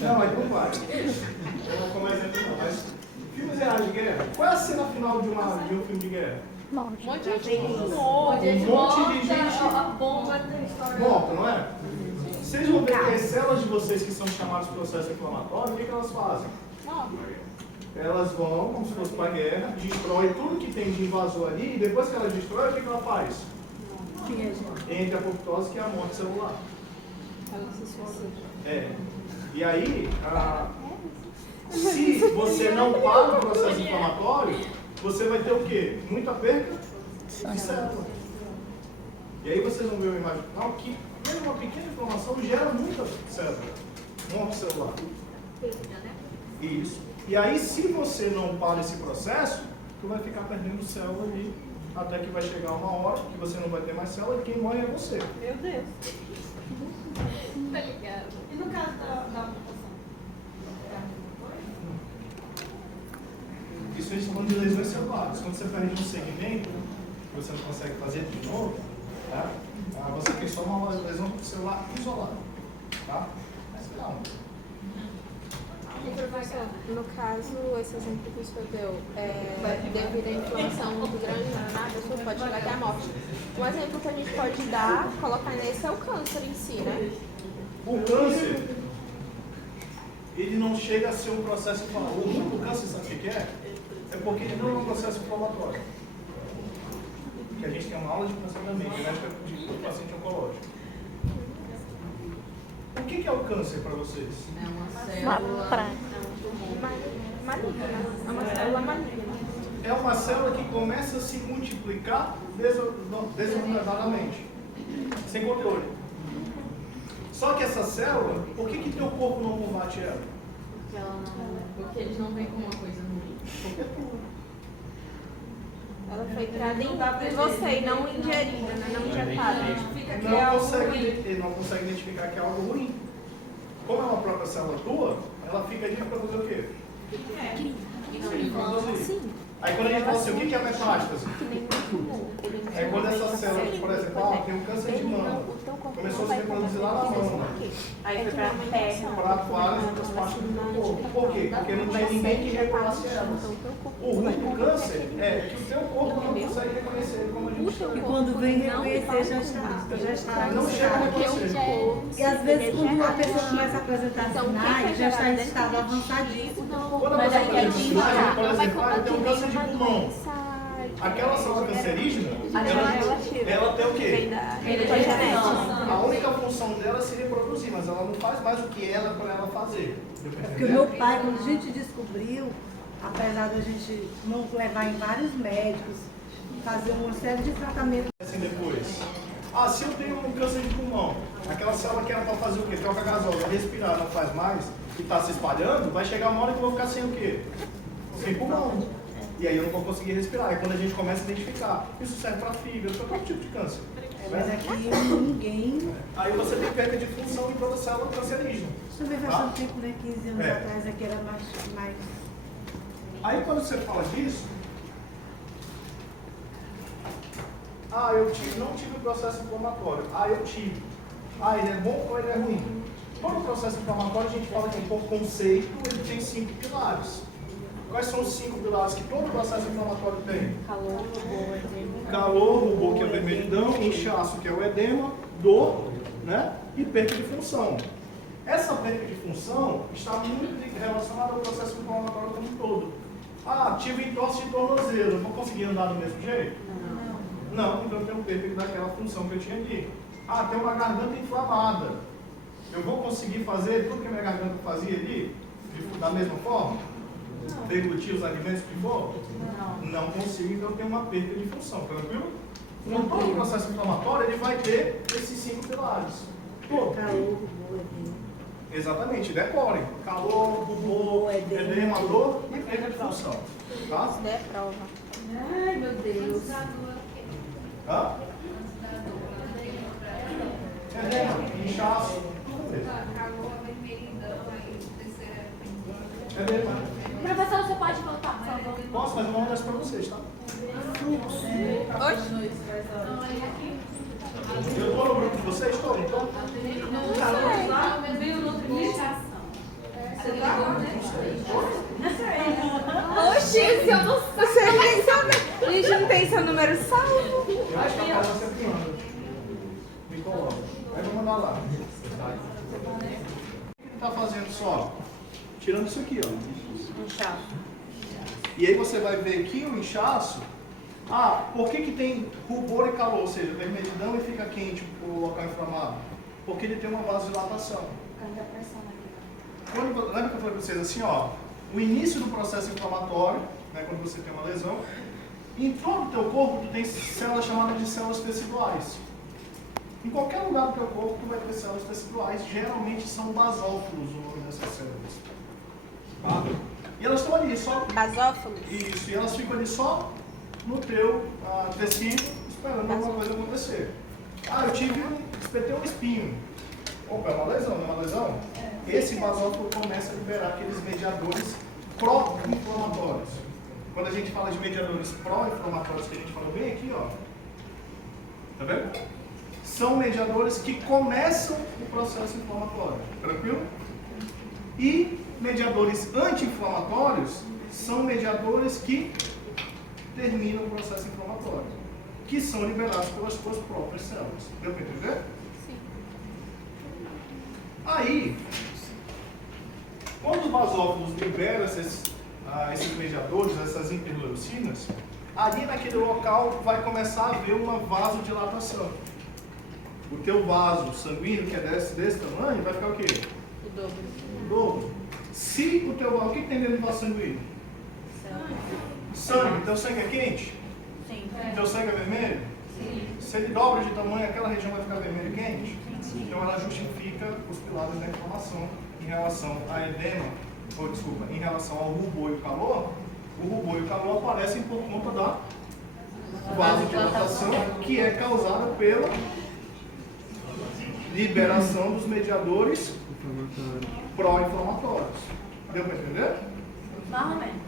Não, mas não vai. Eu não como exemplo não, mas filmes reais de guerra. Qual é a cena final de um filme de guerra? Um monte de gente morta, não é? Vocês vão ver que as células de vocês que são chamadas de processo inflamatório, o que elas fazem? Elas vão, como se fosse para a guerra, destrói tudo que tem de invasor ali, e depois que ela destrói, o que ela faz? Entra a apoptose, que é a morte celular. E aí, se você não para o processo inflamatório, você vai ter o quê? Muita perda de célula. E aí vocês vão ver uma imagem final que mesmo uma pequena inflamação gera muita célula, morte celular. Isso. E aí, se você não para esse processo, tu vai ficar perdendo célula ali, até que vai chegar uma hora que você não vai ter mais célula e quem morre é você. Meu Deus. Tá ligado? E no caso da amputação? Isso a gente está falando de lesões celulares. Quando você perde um segmento, você não consegue fazer de novo, tá? Você tem só uma lesão celular isolada. Tá? Mas calma. E professor, no caso, esse exemplo que o senhor deu, devido à inflamação muito grande, a pessoa pode chegar até a morte. Um exemplo que a gente pode dar, colocar nesse, é o câncer em si, né? O câncer, ele não chega a ser um processo inflamatório. O ruim do câncer, sabe o que é? É porque ele não é um processo inflamatório. Que a gente tem uma aula de câncer também, de paciente oncológico. O que é o câncer para vocês? É uma célula. Maligna. É uma célula maligna. É uma célula que começa a se multiplicar desordenadamente, sem controle. Só que essa célula, por que teu corpo não combate ela? Porque eles não veem como uma coisa ruim. Porque é tua. Ela foi criada em você e não ingerida, né? Não injetada. Ele não consegue identificar que é algo ruim. Como é uma própria célula tua, ela fica ali para fazer o quê? Aí quando a gente fala assim, o que é metástase? É quando essa célula, por exemplo, tem um câncer de mama, começou a se reproduzir lá na mama. Aí foi pra perna. Para várias outras partes do corpo. Por quê? Porque não tinha ninguém que regulasse elas. O ruim do câncer é que o teu corpo não consegue reconhecer ele como a gente chama. E quando vem reconhecer, já está. Não chega a reconhecer. E às vezes, quando uma pessoa começa a apresentar sinais, já está em estado avançadíssimo. Quando a pessoa tem sinais, por exemplo, tem um câncer de pulmão. Aquela célula cancerígena, ela tem o quê? A única função dela é se reproduzir, mas ela não faz mais o que ela para ela fazer. Porque o meu pai, quando a gente descobriu, apesar da gente não levar em vários médicos, fazer uma série de tratamentos. Assim depois. Se eu tenho um câncer de pulmão, aquela célula que era para fazer o quê? Troca gasosa, respirar, não faz mais, e está se espalhando, vai chegar uma hora que eu vou ficar sem o quê? Sem pulmão. E aí eu não vou conseguir respirar. É quando a gente começa a identificar. Isso serve para fígado, para todo tipo de câncer. Mas aqui ninguém. Aí você tem perda de função em toda a célula cancerígena. Também faz um tempo, né? 15 anos atrás, aqui era mais. Aí quando você fala disso, eu não tive o processo inflamatório. Eu tive. Ele é bom ou ele é ruim? Todo o processo inflamatório a gente fala que por conceito ele tem 5 pilares. Quais são os 5 pilares que todo processo inflamatório tem? Calor, rubor, que é a vermelhidão, inchaço, que é o edema, dor, né? E perda de função. Essa perda de função está muito relacionada ao processo inflamatório como um todo. Tive entorse de tornozelo, vou conseguir andar do mesmo jeito? Não, então eu tenho perda daquela função que eu tinha ali. Tem uma garganta inflamada. Eu vou conseguir fazer tudo que a minha garganta fazia ali da mesma forma? Deglutir os alimentos que for? Não consigo, então eu tenho uma perda de função, tranquilo? Então todo o processo inflamatório ele vai ter esses 5 pilares. Calor, rubor, edema. Exatamente, decorem. Calor, rubor, edema, dor e perda de função. Tá? Isso daí é prova. Ai, meu Deus. Edema, inchaço, edema. Professor, você pode voltar, por favor? Posso, mas eu vou mandar isso para vocês, tá? Eu estou no grupo de vocês? Estou, então? Não sei. Veio no outro eu não sei. Você nem sabe. A gente não tem seu número salvo. Eu acho que a Paula sempre manda. Me coloca. Aí vou mandar lá. O que ele está fazendo só? Tirando isso aqui, ó. Inchaço. E aí você vai ver aqui o inchaço. Ah, por que tem rubor e calor? Ou seja, vermelhidão e fica quente o local inflamado? Porque ele tem uma vasodilatação. Lembra que eu falei para vocês assim, ó, o início do processo inflamatório, né, quando você tem uma lesão, em todo o teu corpo tu tem células chamadas de células teciduais. Em qualquer lugar do teu corpo tu vai ter células teciduais, geralmente são basófilos o nome dessas células. Tá? E elas estão ali só... Basófilos? Isso, e elas ficam ali só no teu tecido, esperando alguma coisa acontecer. Ah, espetei um espinho. Opa, é uma lesão, não é uma lesão? Esse basófilo começa a liberar aqueles mediadores pró-inflamatórios. Quando a gente fala de mediadores pró-inflamatórios, que a gente falou bem aqui, ó. Tá vendo? São mediadores que começam o processo inflamatório. Tranquilo? E mediadores anti-inflamatórios são mediadores que terminam o processo inflamatório, que são liberados pelas suas próprias células. Deu para entender? Sim. Aí, quando os basófilos liberam esses mediadores, essas interleucinas, ali naquele local vai começar a haver uma vasodilatação. O teu vaso sanguíneo, que é desse tamanho, vai ficar o quê? O dobro. O dobro. Se o teu vaso, o que tem dentro do vaso sanguíneo? Sangue. Teu sangue é quente? Sim. Teu sangue é vermelho? Sim. Se ele dobra de tamanho, aquela região vai ficar vermelha e quente? Sim. Então ela justifica os pilares da inflamação em relação a edema, em relação ao rubor e o calor. O rubor e o calor aparecem por conta da vasodilatação, que é causada pela liberação dos mediadores pró-inflamatórios. Deu para entender? Mais ou menos.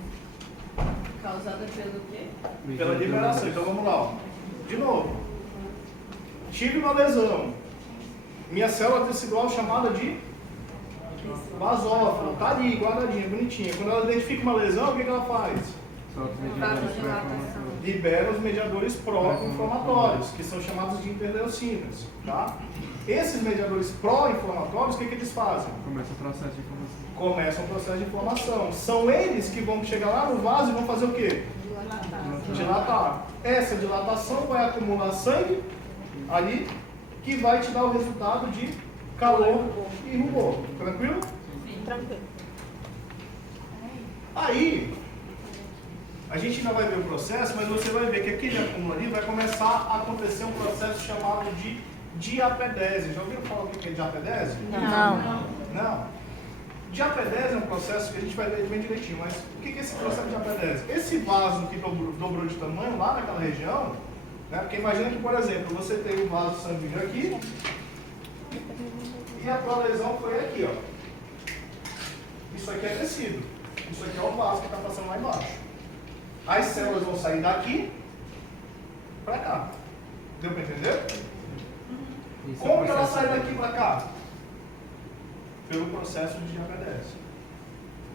Causada pelo quê? Pela liberação. Então vamos lá. Ó. De novo. Tive uma lesão. Minha célula tecidual chamada de basófilo. Está ali, guardadinha, bonitinha. Quando ela identifica uma lesão, o que ela faz? Libera os mediadores pró-inflamatórios, que são chamados de interleucinas. Tá? Esses mediadores pró-inflamatórios, o que eles fazem? Começa o processo de inflamação. Começam o processo de inflamação. São eles que vão chegar lá no vaso e vão fazer o quê? Dilatar. Essa dilatação vai acumular sangue ali, que vai te dar o resultado de calor e rubor. Tranquilo? Sim. Tranquilo. Aí, a gente ainda vai ver o processo, mas você vai ver que aquele acúmulo ali vai começar a acontecer um processo chamado de diapedese. Já ouviram falar o que é diapedese? Não. Não. Diapedese é um processo que a gente vai ver bem direitinho, mas o que é esse processo de diapedese? Esse vaso que dobrou de tamanho lá naquela região, né? Porque imagina que, por exemplo, você tem um vaso sanguíneo aqui e a tua lesão foi aqui, ó. Isso aqui é tecido. Isso aqui é o vaso que está passando lá embaixo. As células vão sair daqui para cá. Deu para entender? Como que ela sai daqui para cá? Pelo processo de diapedese.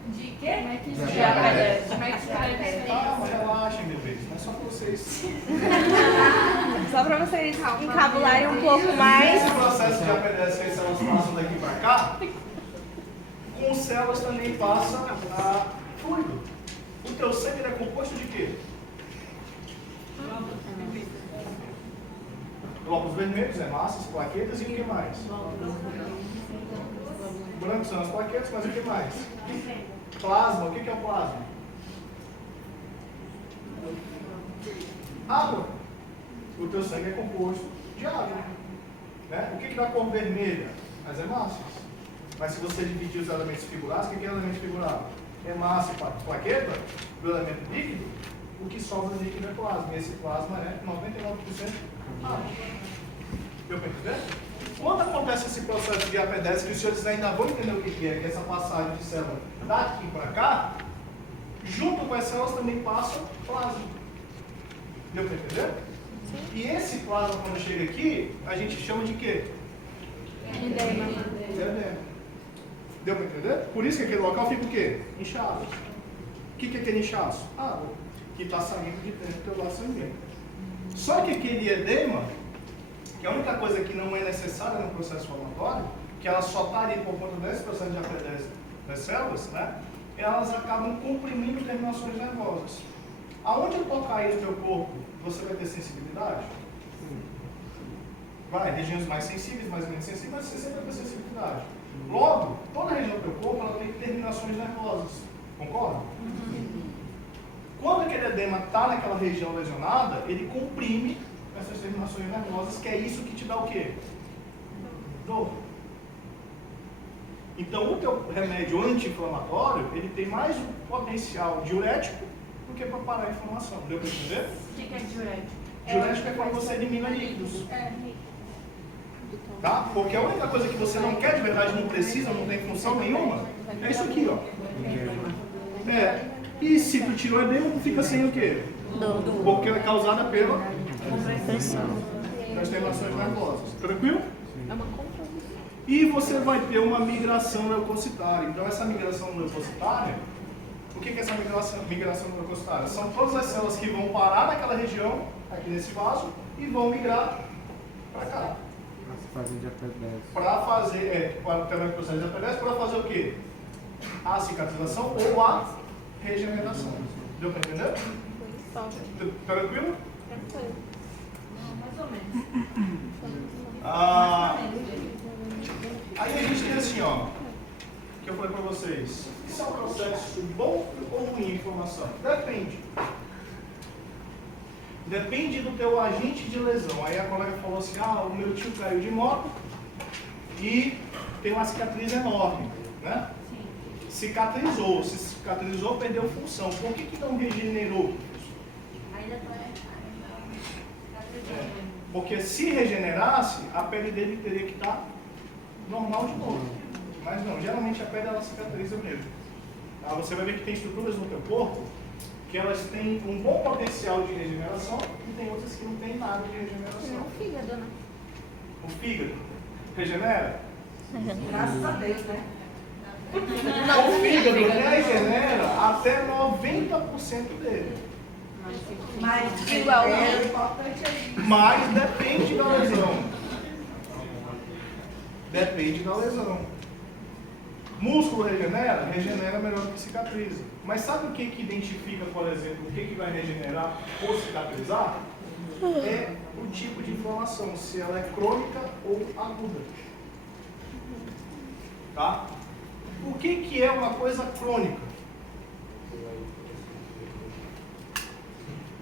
De quê? Como é que se Diapedese. Como é que se chama? Calma, relaxem, bebês. Não é só para vocês. Só para vocês encabularem um pouco mais. Esse processo de diapedese que as células passam daqui para cá, com células também passa a fluido. O teu sangue é composto de quê? Glóbulos vermelhos, hemácias, plaquetas e o que mais? Brancos são as plaquetas, mas o que mais? Plasma, o que é o plasma? Água. O teu sangue é composto de água. Né? O que dá cor vermelha? As hemácias. Mas se você dividir os elementos figurados, o que é elemento figurado? Hemácia e plaqueta, do elemento líquido, o que sobra no líquido é plasma. E esse plasma é 99% água. Deu para entender? Quando acontece esse processo de diapedese, que os senhores ainda vão entender o que é, que é essa passagem de célula daqui para cá, junto com as células também passa plasma. Deu para entender? E esse plasma, quando chega aqui, a gente chama de quê? Edema. Deu para entender? Por isso que aquele local fica o quê? Inchado. que é aquele inchaço? Água, que está saindo de dentro do teu vaso sanguíneo. Só que aquele edema, que a única coisa que não é necessária no processo inflamatório, que ela só está ali por conta desse processo de apelidez das células, né? Elas acabam comprimindo terminações nervosas. Aonde eu tocar aí no teu corpo, você vai ter sensibilidade? Vai, regiões mais sensíveis, mais menos sensíveis, mas você sempre vai ter sensibilidade. Logo, toda a região do teu corpo ela tem terminações nervosas. Concorda? Quando aquele edema está naquela região lesionada, ele comprime essas terminações nervosas, que é isso que te dá o quê? Dor. Então, o teu remédio anti-inflamatório, ele tem mais um potencial diurético do que para parar a inflamação. Deu para entender? O que é diurético? Diurético é quando você elimina líquidos. Tá? Porque a única coisa que você não quer de verdade, não precisa, não tem função nenhuma, é isso aqui, ó. E se tu tirou edema, tu fica sem o quê? Porque ela é causada pela compressão das terminações nervosas. Tranquilo? É uma compromisso. E você vai ter uma migração leucocitária. Então, essa migração leucocitária, o que é essa migração leucocitária? São todas as células que vão parar naquela região, aqui nesse vaso, e vão migrar para cá. Para fazer, para o processo de apelidez, para fazer o quê? A cicatrização ou a regeneração. Deu para entender? Tranquilo? Tranquilo. Mais ou menos. Aí a gente tem assim, ó, que eu falei para vocês. Isso é um processo bom ou ruim de inflamação? Depende. Depende do teu agente de lesão. Aí a colega falou assim, o meu tio caiu de moto e tem uma cicatriz enorme, né? Cicatrizou, se cicatrizou, perdeu função. Por que não regenerou? Ainda está. Porque se regenerasse, a pele dele teria que estar normal de novo. Mas não, geralmente a pele ela cicatriza mesmo. Você vai ver que tem estruturas no teu corpo que elas têm um bom potencial de regeneração e tem outras que não tem nada de regeneração. O fígado, né? O fígado regenera? Graças a Deus, né? O fígado regenera até 90% dele. Mas Igual, é importante aí. Mas depende da lesão. Depende da lesão. Músculo regenera? Regenera melhor do que cicatriza. Mas sabe o que identifica, por exemplo, o que vai regenerar ou cicatrizar? É o tipo de inflamação, se ela é crônica ou aguda. Tá? O que é uma coisa crônica?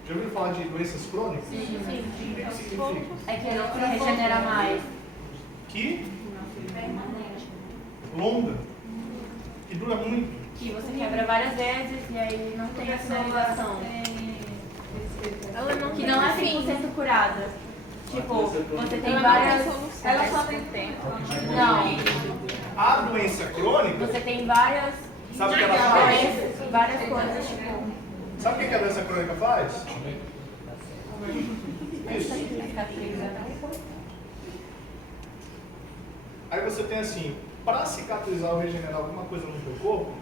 Já ouviu falar de doenças crônicas? Sim. O que significa? É que ele não regenera mais. Que longa, que dura muito. Que você quebra várias vezes e aí não tem a finalização. Ela não Que tem não é fim. 100% curada. Tipo, você tem Ela várias. não tem solução. Ela só tem tempo. Não. A doença crônica, Você tem várias. sabe o que ela faz? Doenças, várias coisas, tipo. Sabe o que a doença crônica faz? Isso. Aí você tem assim, para cicatrizar ou regenerar alguma coisa no teu corpo,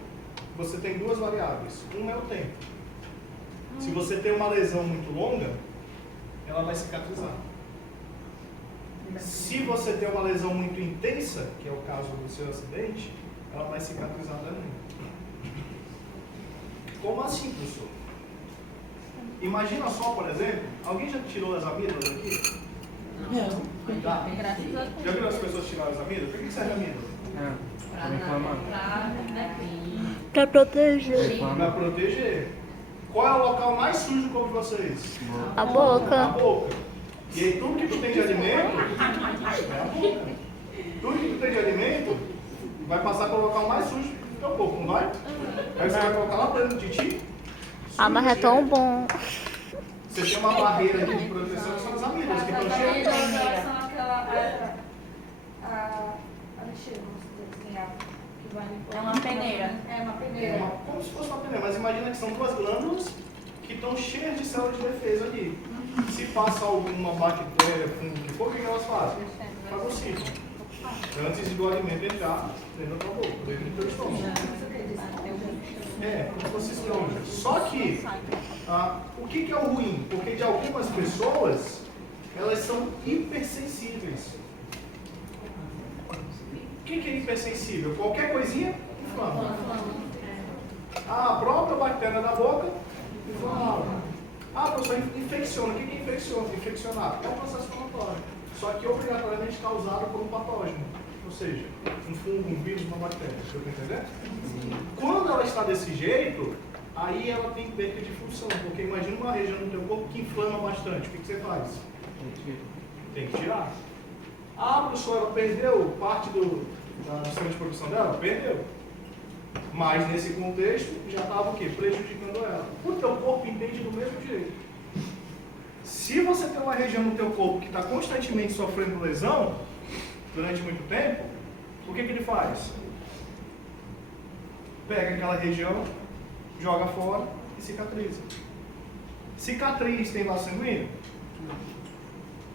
você tem duas variáveis. Uma é o tempo. Se você tem uma lesão muito longa, ela vai cicatrizar. Se você tem uma lesão muito intensa, que é o caso do seu acidente, ela vai cicatrizar também. Como assim, professor? Imagina só, por exemplo, alguém já tirou as amígdalas aqui? Não. Tá. Já viram as pessoas tirar as amígdalas? Por que serve a amígdala? Pra proteger. Para proteger. Qual é o local mais sujo do corpo de vocês? A A boca. boca. E aí tudo que tu tem de alimento é a boca. Tudo que tu tem de alimento vai passar pelo local mais sujo do teu corpo, não vai? Aí você vai colocar lá dentro de ti. Ah, mas é tão bom. Você tem uma barreira aqui de proteção que são as amígdalas que estão cheias. É uma peneira. Como se fosse uma peneira, mas imagina que são duas glândulas que estão cheias de células de defesa ali. Se passa alguma bactéria, fungo, o que for, o que elas fazem? Fagocídio. antes do alimento entrar dentro da tua boca, dentro do teu estômago. Como se fosse esponja. Só que, o que é o ruim? Porque de algumas pessoas, elas são hipersensíveis. O que é hipersensível? Qualquer coisinha, inflama. A própria bactéria da boca, inflama. Professor, infecciona. O que é infecciona? Infeccionar é um processo inflamatório. Só que obrigatoriamente causado por um patógeno. Ou seja, um fungo, um vírus, uma bactéria. Você está entendendo? Quando ela está desse jeito, aí ela tem perda de função. Porque imagina uma região do teu corpo que inflama bastante. O que você faz? Tem que tirar. Professor, ela perdeu parte da sistema de produção dela? Perdeu. Mas nesse contexto já estava o quê? Prejudicando ela. O teu corpo entende do mesmo jeito. Se você tem uma região no teu corpo que está constantemente sofrendo lesão durante muito tempo, o que ele faz? Pega aquela região, joga fora e cicatriza. Cicatriz tem vaso sanguíneo?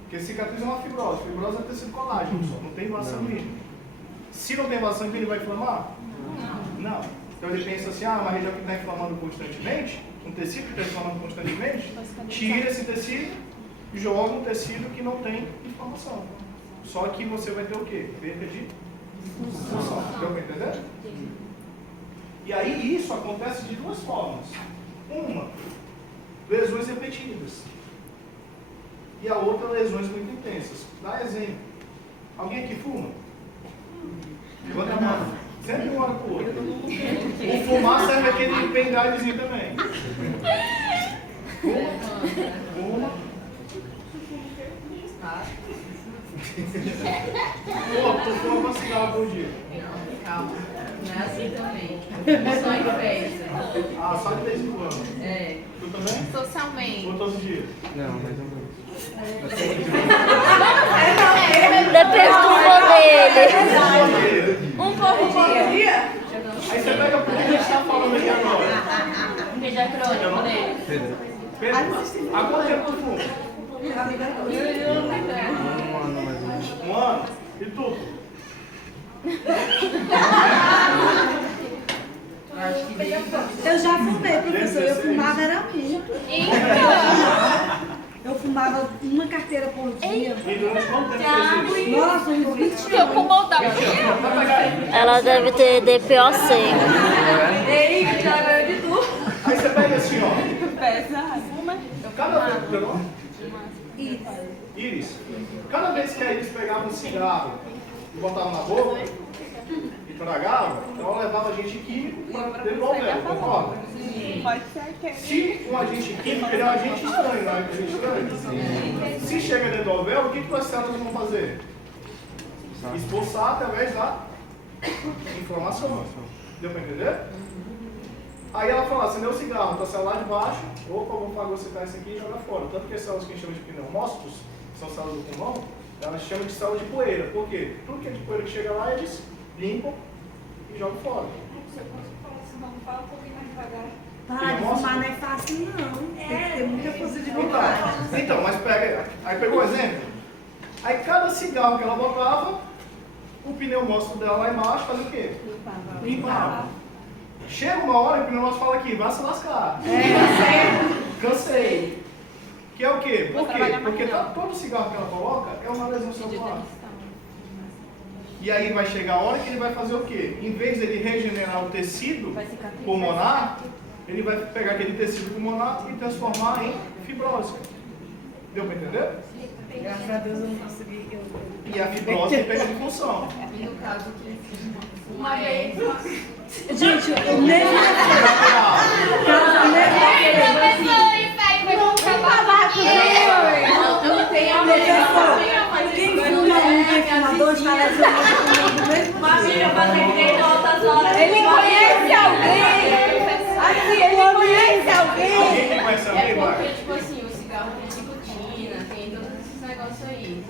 Porque cicatriz é uma fibrose. Fibrose é tecido colágeno, só não tem vaso sanguíneo. Se não tem vaso sanguíneo, vai inflamar? Não. Então ele pensa assim, uma região que está inflamando constantemente, um tecido que está inflamando constantemente, tira esse tecido, joga um tecido que não tem inflamação. Só que você vai ter o quê? Perda de função. Deu para entender? E aí isso acontece de duas formas. Uma, lesões repetidas. E a outra, lesões muito intensas. Dá exemplo. Alguém aqui fuma? Levanta a mão. Sempre um hora pro outro. O fumar serve aquele pendrivezinho também. Fuma. Tu fuma pra cigarro por dia? Não, calma. Não é assim também. Só em festa. Só de vez em quando? É. Tu também? Socialmente. Ou todo dia? Não, mais ou menos. Depende do humor dele. Um pouco por dia. Aí você pega por que a gente tá falando aqui agora? Que já é crônico dele. Pedro, há quanto tempo tu fuma? 1 ano mais ou menos. 1 ano? E tu? Eu já fumei, professor. Eu fumava era muito. Eu fumava uma carteira por dia. E durante quanto tempo fez isso? Nossa, uns 20 Eu anos. com vontade. Ela deve ter DPOC. Ei, já ganhou de tudo. Aí você pega assim, ó. Cada vez que pegou? Iris. Cada vez que a Iris pegava um cigarro e botava na boca e tragava, ela levava agente químico para devolver ela, concorda? Pode ser que Se um agente químico, ele é um agente estranho, não é um agente estranho? Se chega a devolver, o que as células vão fazer? Expulsar através da inflamação. Deu para entender? Aí ela fala, acendeu o cigarro, tá célula lá de baixo, opa, vou fagocitar isso aqui e jogar fora. Tanto que as células que a gente chama de pneumócitos, que são células do pulmão, elas chamam de célula de poeira. Por quê? Tudo que é de poeira que chega lá, eles limpam e jogam fora. Para de fumar não é fácil, não. Tem que ter muita força de vontade. Então, mas pega, aí pegou o exemplo. Aí cada cigarro que ela botava, o pneumócito dela lá embaixo fazia o quê? Limpava. Chega uma hora e o pneumócito fala aqui, vai se lascar. Cansei. Que é o quê? Por quê? Porque todo cigarro que ela coloca é uma lesão celular. E aí vai chegar a hora que ele vai fazer o quê? Em vez de ele regenerar o tecido pulmonar, ele vai pegar aquele tecido pulmonar e transformar em fibrose. Deu para entender? Graças a Deus eu não consegui. E a fibrose tem perda de função. E no caso que uma vez. Gente, o mesmo Eu não tenho a quem fuma um fumador está lesionado do mesmo Família, fazer que nem outras horas. Ele conhece alguém. Assim, ele conhece alguém. Alguém que conhece É alguém, vai? porque, tipo assim, o cigarro tem nicotina, tem todos esses negócios aí.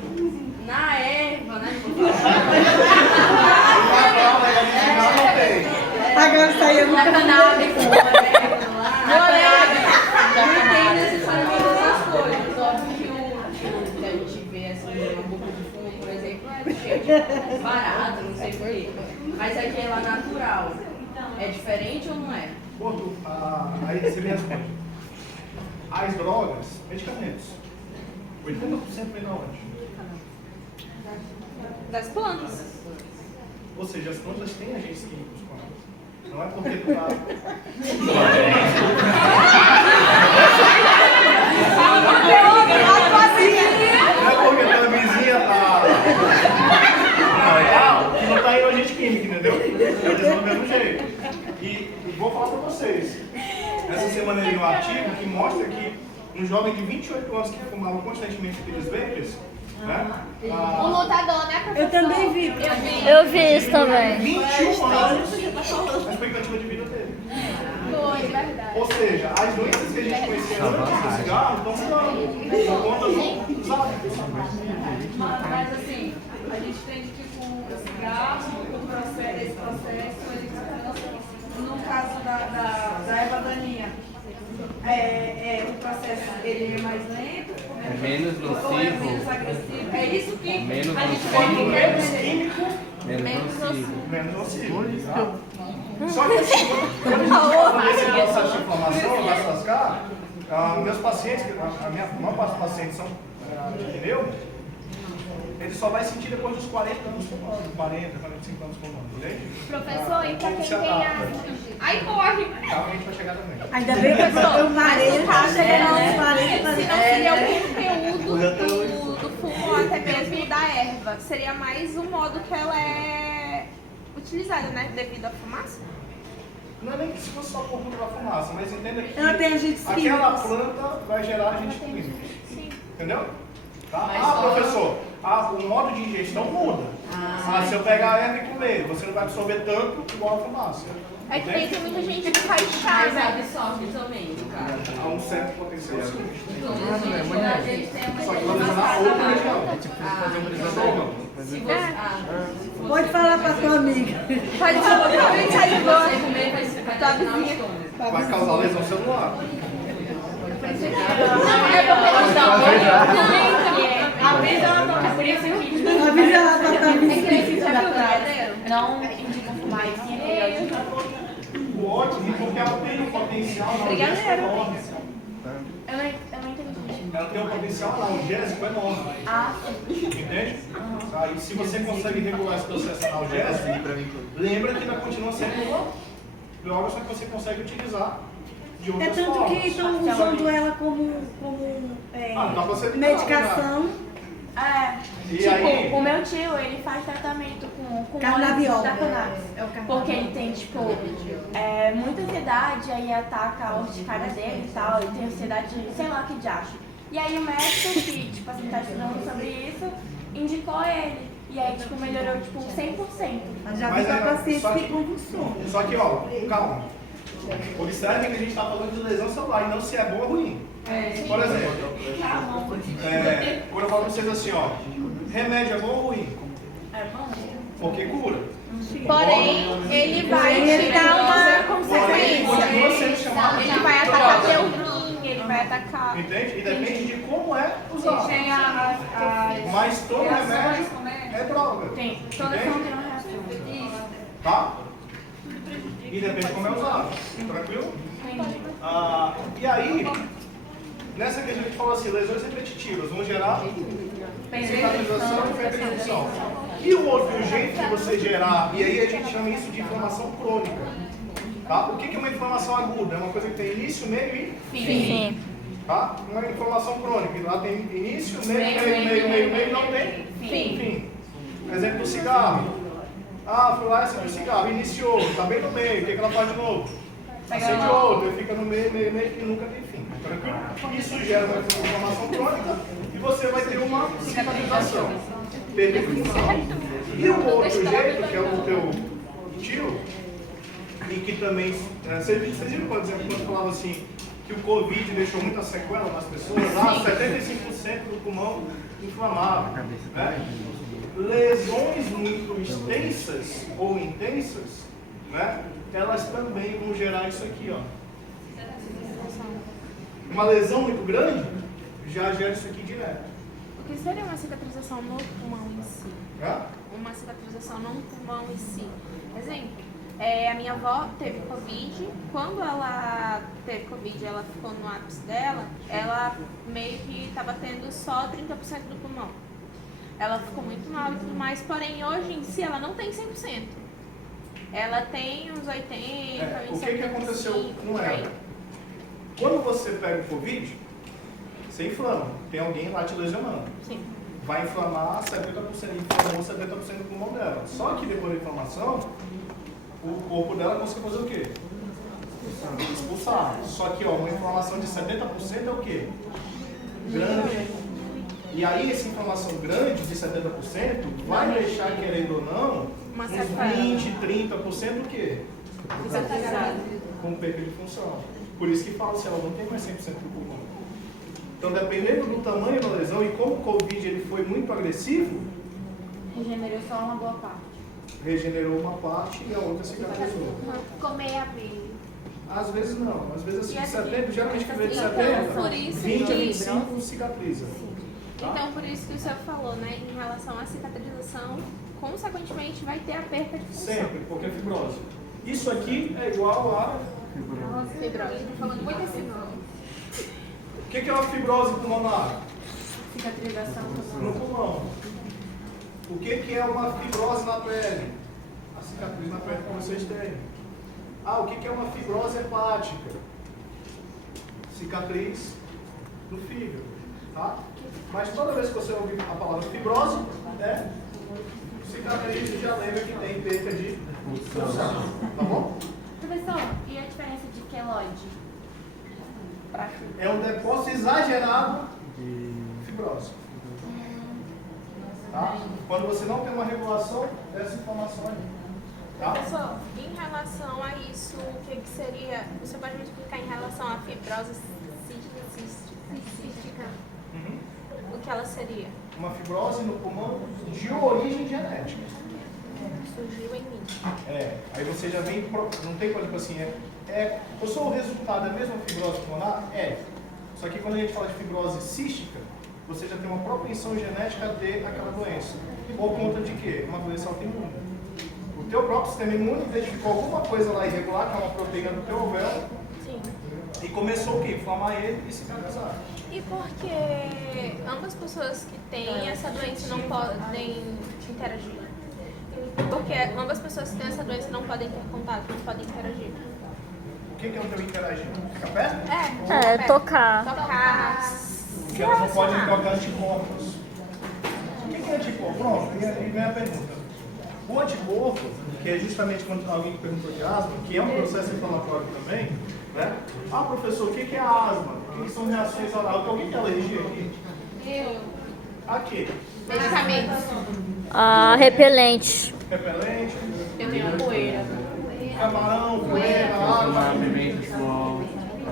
Na erva, né? Não tem. Agora saiu Na cannabis, não tem necessariamente essas coisas. Óbvio que o que a gente vê assim, uma boca de fumo, por exemplo, é cheio de vários Mas a gela natural é diferente ou não é? Porto, aí você me responde. As drogas, medicamentos, 80% vem da onde? Das plantas. Ou seja, as plantas têm agentes químicos com elas. Não é porque tu tá... Não é porque tua vizinha tá... que não tá indo agente químico, entendeu? Eu disse do mesmo jeito. E vou falar pra vocês. Essa semana eu li um artigo que mostra que um jovem de 28 anos que fumava constantemente aqueles vapers, né? O lutador, né, professor? Eu também vi. Eu vi isso também. 21 anos a expectativa de vida dele. Foi, verdade. Ou seja, as doenças que a gente conhecia antes do cigarro estão mudando por conta dos hábitos. Mas assim, a gente tem que o cigarro, esse processo, ele no caso da erva daninha, o processo ele é mais lento, É menos ou é menos nocivo. agressivo. É isso que Menos a gente Quanto tem que menos entender. químico, Menos nocivo. menos nocivo. Tá? Só que assim, quando a gente fala desse processo de inflamação, vai se lascar, meus pacientes, a maior parte dos pacientes são de pneu, ele só vai sentir depois dos 40 anos fumando, 40, 45 anos fumando, entende? Professor, e pra Como quem se tem adapta. Ai, corre! Calma, a gente vai chegar também. Ainda bem que eu parei, tá chegando aos 40 Se não para seria o conteúdo do fumo ou até mesmo da erva, seria mais o modo que ela é utilizada, né? Devido à fumaça? Não é nem que se fosse só por conta da fumaça, mas entenda que Ela tem agentes aquela químicos. planta vai gerar agentes químicos. Sim. Entendeu? Tá? Mas só- Professor, o modo de ingestão muda. Se eu pegar a erva e comer, você não vai absorver tanto igual a fumaça. É que nem tem muita gente que faz chá, Mas né? absorve também, no caso. Há um certo potencial. Sim. Quando a gente tem uma Só que vai lesionar outra região. Fazer um brisadeiro. se você, Pode falar para tua amiga. Pode ser, sai de boa. você comer, vai Tua lesionar o vizinha. estômago. Vai causar lesão celular. Avisa ela pra por isso que Avisa ela para tua vizinha. não indicam fumar e sim O ótimo, porque ela tem um potencial analgésico enorme. Eu não entendi. Ela tem um potencial analgésico enorme. Ah, Entende? E se você consegue regular esse processo analgésico, lembra que ainda continua sendo uma droga, só que você consegue utilizar de É outras tanto formas. que estão usando ela como dá pra ser medicação. E tipo, aí? o meu tio, ele faz tratamento com Carnabiol. óleo da cannabis. É o carnabiol. Porque ele tem, tipo, muita ansiedade, aí ataca a urticária dele e tal, ele tem ansiedade, sei lá que diacho. E aí o médico que, tipo assim, tá estudando sobre isso, indicou ele. E aí, tipo, melhorou, tipo, 100%. Mas já vi Mas para é, pacientes só que que- convulsionam. Só que, ó, calma. Observe que a gente está falando de lesão celular e não se é bom ou ruim. Por exemplo, quando eu falo pra vocês assim, ó, remédio é bom ou ruim? É bom? Porque cura. Porém, ele vai Ele te dar tá uma Porém, continua consequência. sendo chamado Ele de vai atacar droga. teu rim, ele vai atacar. Entende? E depende de como é usado. Tem as Mas todo remédio reações, como é? é droga. Tem. Todas Entende? são tem uma reação. Tá? E depende de como é usado. Tranquilo? Entendi. E aí, nessa que a gente falou assim, lesões repetitivas vão gerar cicatrização e febrização. E o outro jeito de você gerar, e aí a gente chama isso de inflamação crônica. Tá? O que é uma inflamação aguda? É uma coisa que tem início, meio e Fim. tá? Uma inflamação crônica, lá tem início, meio, não tem fim. Exemplo do cigarro. Foi lá, acende o cigarro, iniciou, tá bem no meio, o que ela faz de novo? Acende outro, ele fica no meio, e nunca tem fim. Tranquilo? Isso gera uma inflamação crônica e você vai ter uma cicatrização. Perder função. E o outro jeito, que é o teu tio, e que também, vocês viram, por exemplo, quando falava assim, que o Covid deixou muita sequela nas pessoas, 75% do pulmão inflamado. Né? Lesões muito extensas ou intensas, né? Elas também vão gerar isso aqui, ó. Uma lesão muito grande já gera isso aqui direto. O que seria uma cicatrização no pulmão em si? Né? uma cicatrização no pulmão em si. Exemplo, a minha avó teve Covid. Quando ela teve Covid, ela ficou no ápice dela, ela meio que estava tendo só 30% do pulmão. Ela ficou muito mal e tudo mais, porém hoje em si ela não tem 100%. Ela tem uns 80%, O uns que aconteceu 75%, com por aí. ela? Quando você pega o Covid, você inflama. Tem alguém lá te lesionando. Sim. Vai inflamar 70%, inflamou 70% do pulmão dela. Só que depois da inflamação, o corpo dela consegue fazer o quê? Expulsar. Só que uma inflamação de 70% é o quê? Grande. E aí essa inflamação grande de 70% vai deixar, querendo ou não, Uma uns sequela. 20, 30% o quê? Com perda de função. Por isso que fala se ela não tem mais 100% do pulmão. Então, dependendo do tamanho da lesão e como o Covid ele foi muito agressivo, Regenerou só uma boa parte. regenerou uma parte e a outra cicatrizou. Comer a pele. Às vezes não, às vezes assim, E assim, 70, geralmente que vem de então, 70, por isso 20 a que- 25 cicatriza. Tá? Então, por isso que o senhor falou, né, em relação à cicatrização, consequentemente vai ter a perda de função. Sempre, porque é fibrose. Isso aqui é igual a... Fibrose. Falando muito assim, O que é uma fibrose pulmonar? Cicatrização No pulmão. O que é uma fibrose na pele? A cicatriz na pele que vocês têm. O que é uma fibrose hepática? Cicatriz do fígado. Tá? Mas toda vez que você ouvir a palavra fibrose, cicatriz, você já lembra que tem perda de função. Tá bom? Professor, e a diferença de queloide? É um depósito exagerado de fibrose. Tá? Quando você não tem uma regulação dessa inflamação ali. Tá? Pessoal, em relação a isso, o que seria, você pode me explicar em relação à fibrose cística? Uhum. O que ela seria? Uma fibrose no pulmão de origem genética. Surgiu em mim. Aí você já vem, não tem coisa tipo assim, eu sou o resultado da mesma fibrose pulmonar? Só que quando a gente fala de fibrose cística, você já tem uma propensão genética a ter aquela doença. Por conta de quê? Uma doença autoimune. O teu próprio sistema imune identificou alguma coisa lá irregular, que é uma proteína do teu alvéolo, Sim. e começou o quê? Inflamar ele e cicatrizar. E porque ambas pessoas que têm essa doença não podem interagir? Porque ambas pessoas que têm essa doença não podem ter contato, não podem interagir. O que é o teu interagir? Fica perto? Tocar. Tocar. Porque elas não podem trocar anticorpos. O que é anticorpo? Pronto, e vem a pergunta. O anticorpo, que é justamente quando alguém perguntou de asma, que é um processo inflamatório também, né? Professor, o que é a asma? O que são reações orais? Alguém tem alergia aqui? Eu. Aqui. Medicamentos. Repelente. Repelente, Eu tenho poeira. camarão, poeira, água, Pimenta, suor,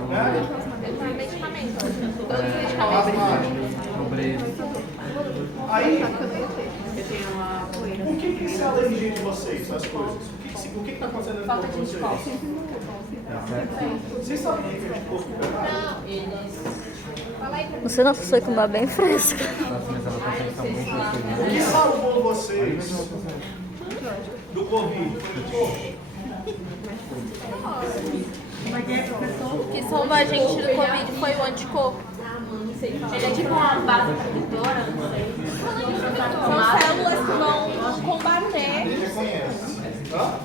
né? Eu tenho medicamentos. Todos os medicamentos. Asmático. pobreza. Aí, por que isso é alergia de vocês, essas coisas? O que está acontecendo dentro de vocês? Vocês sabem o que é anticorpo? Você não foi com uma bem fresca. Nossa, minhas anotações estão muito O que felizes. salvou vocês do Covid? Foi o anticorpo? O que salvou a gente do Covid foi o anticorpo. Ele é tipo uma base protetora, não sei. São células que vão combater. Reconhece. Tá?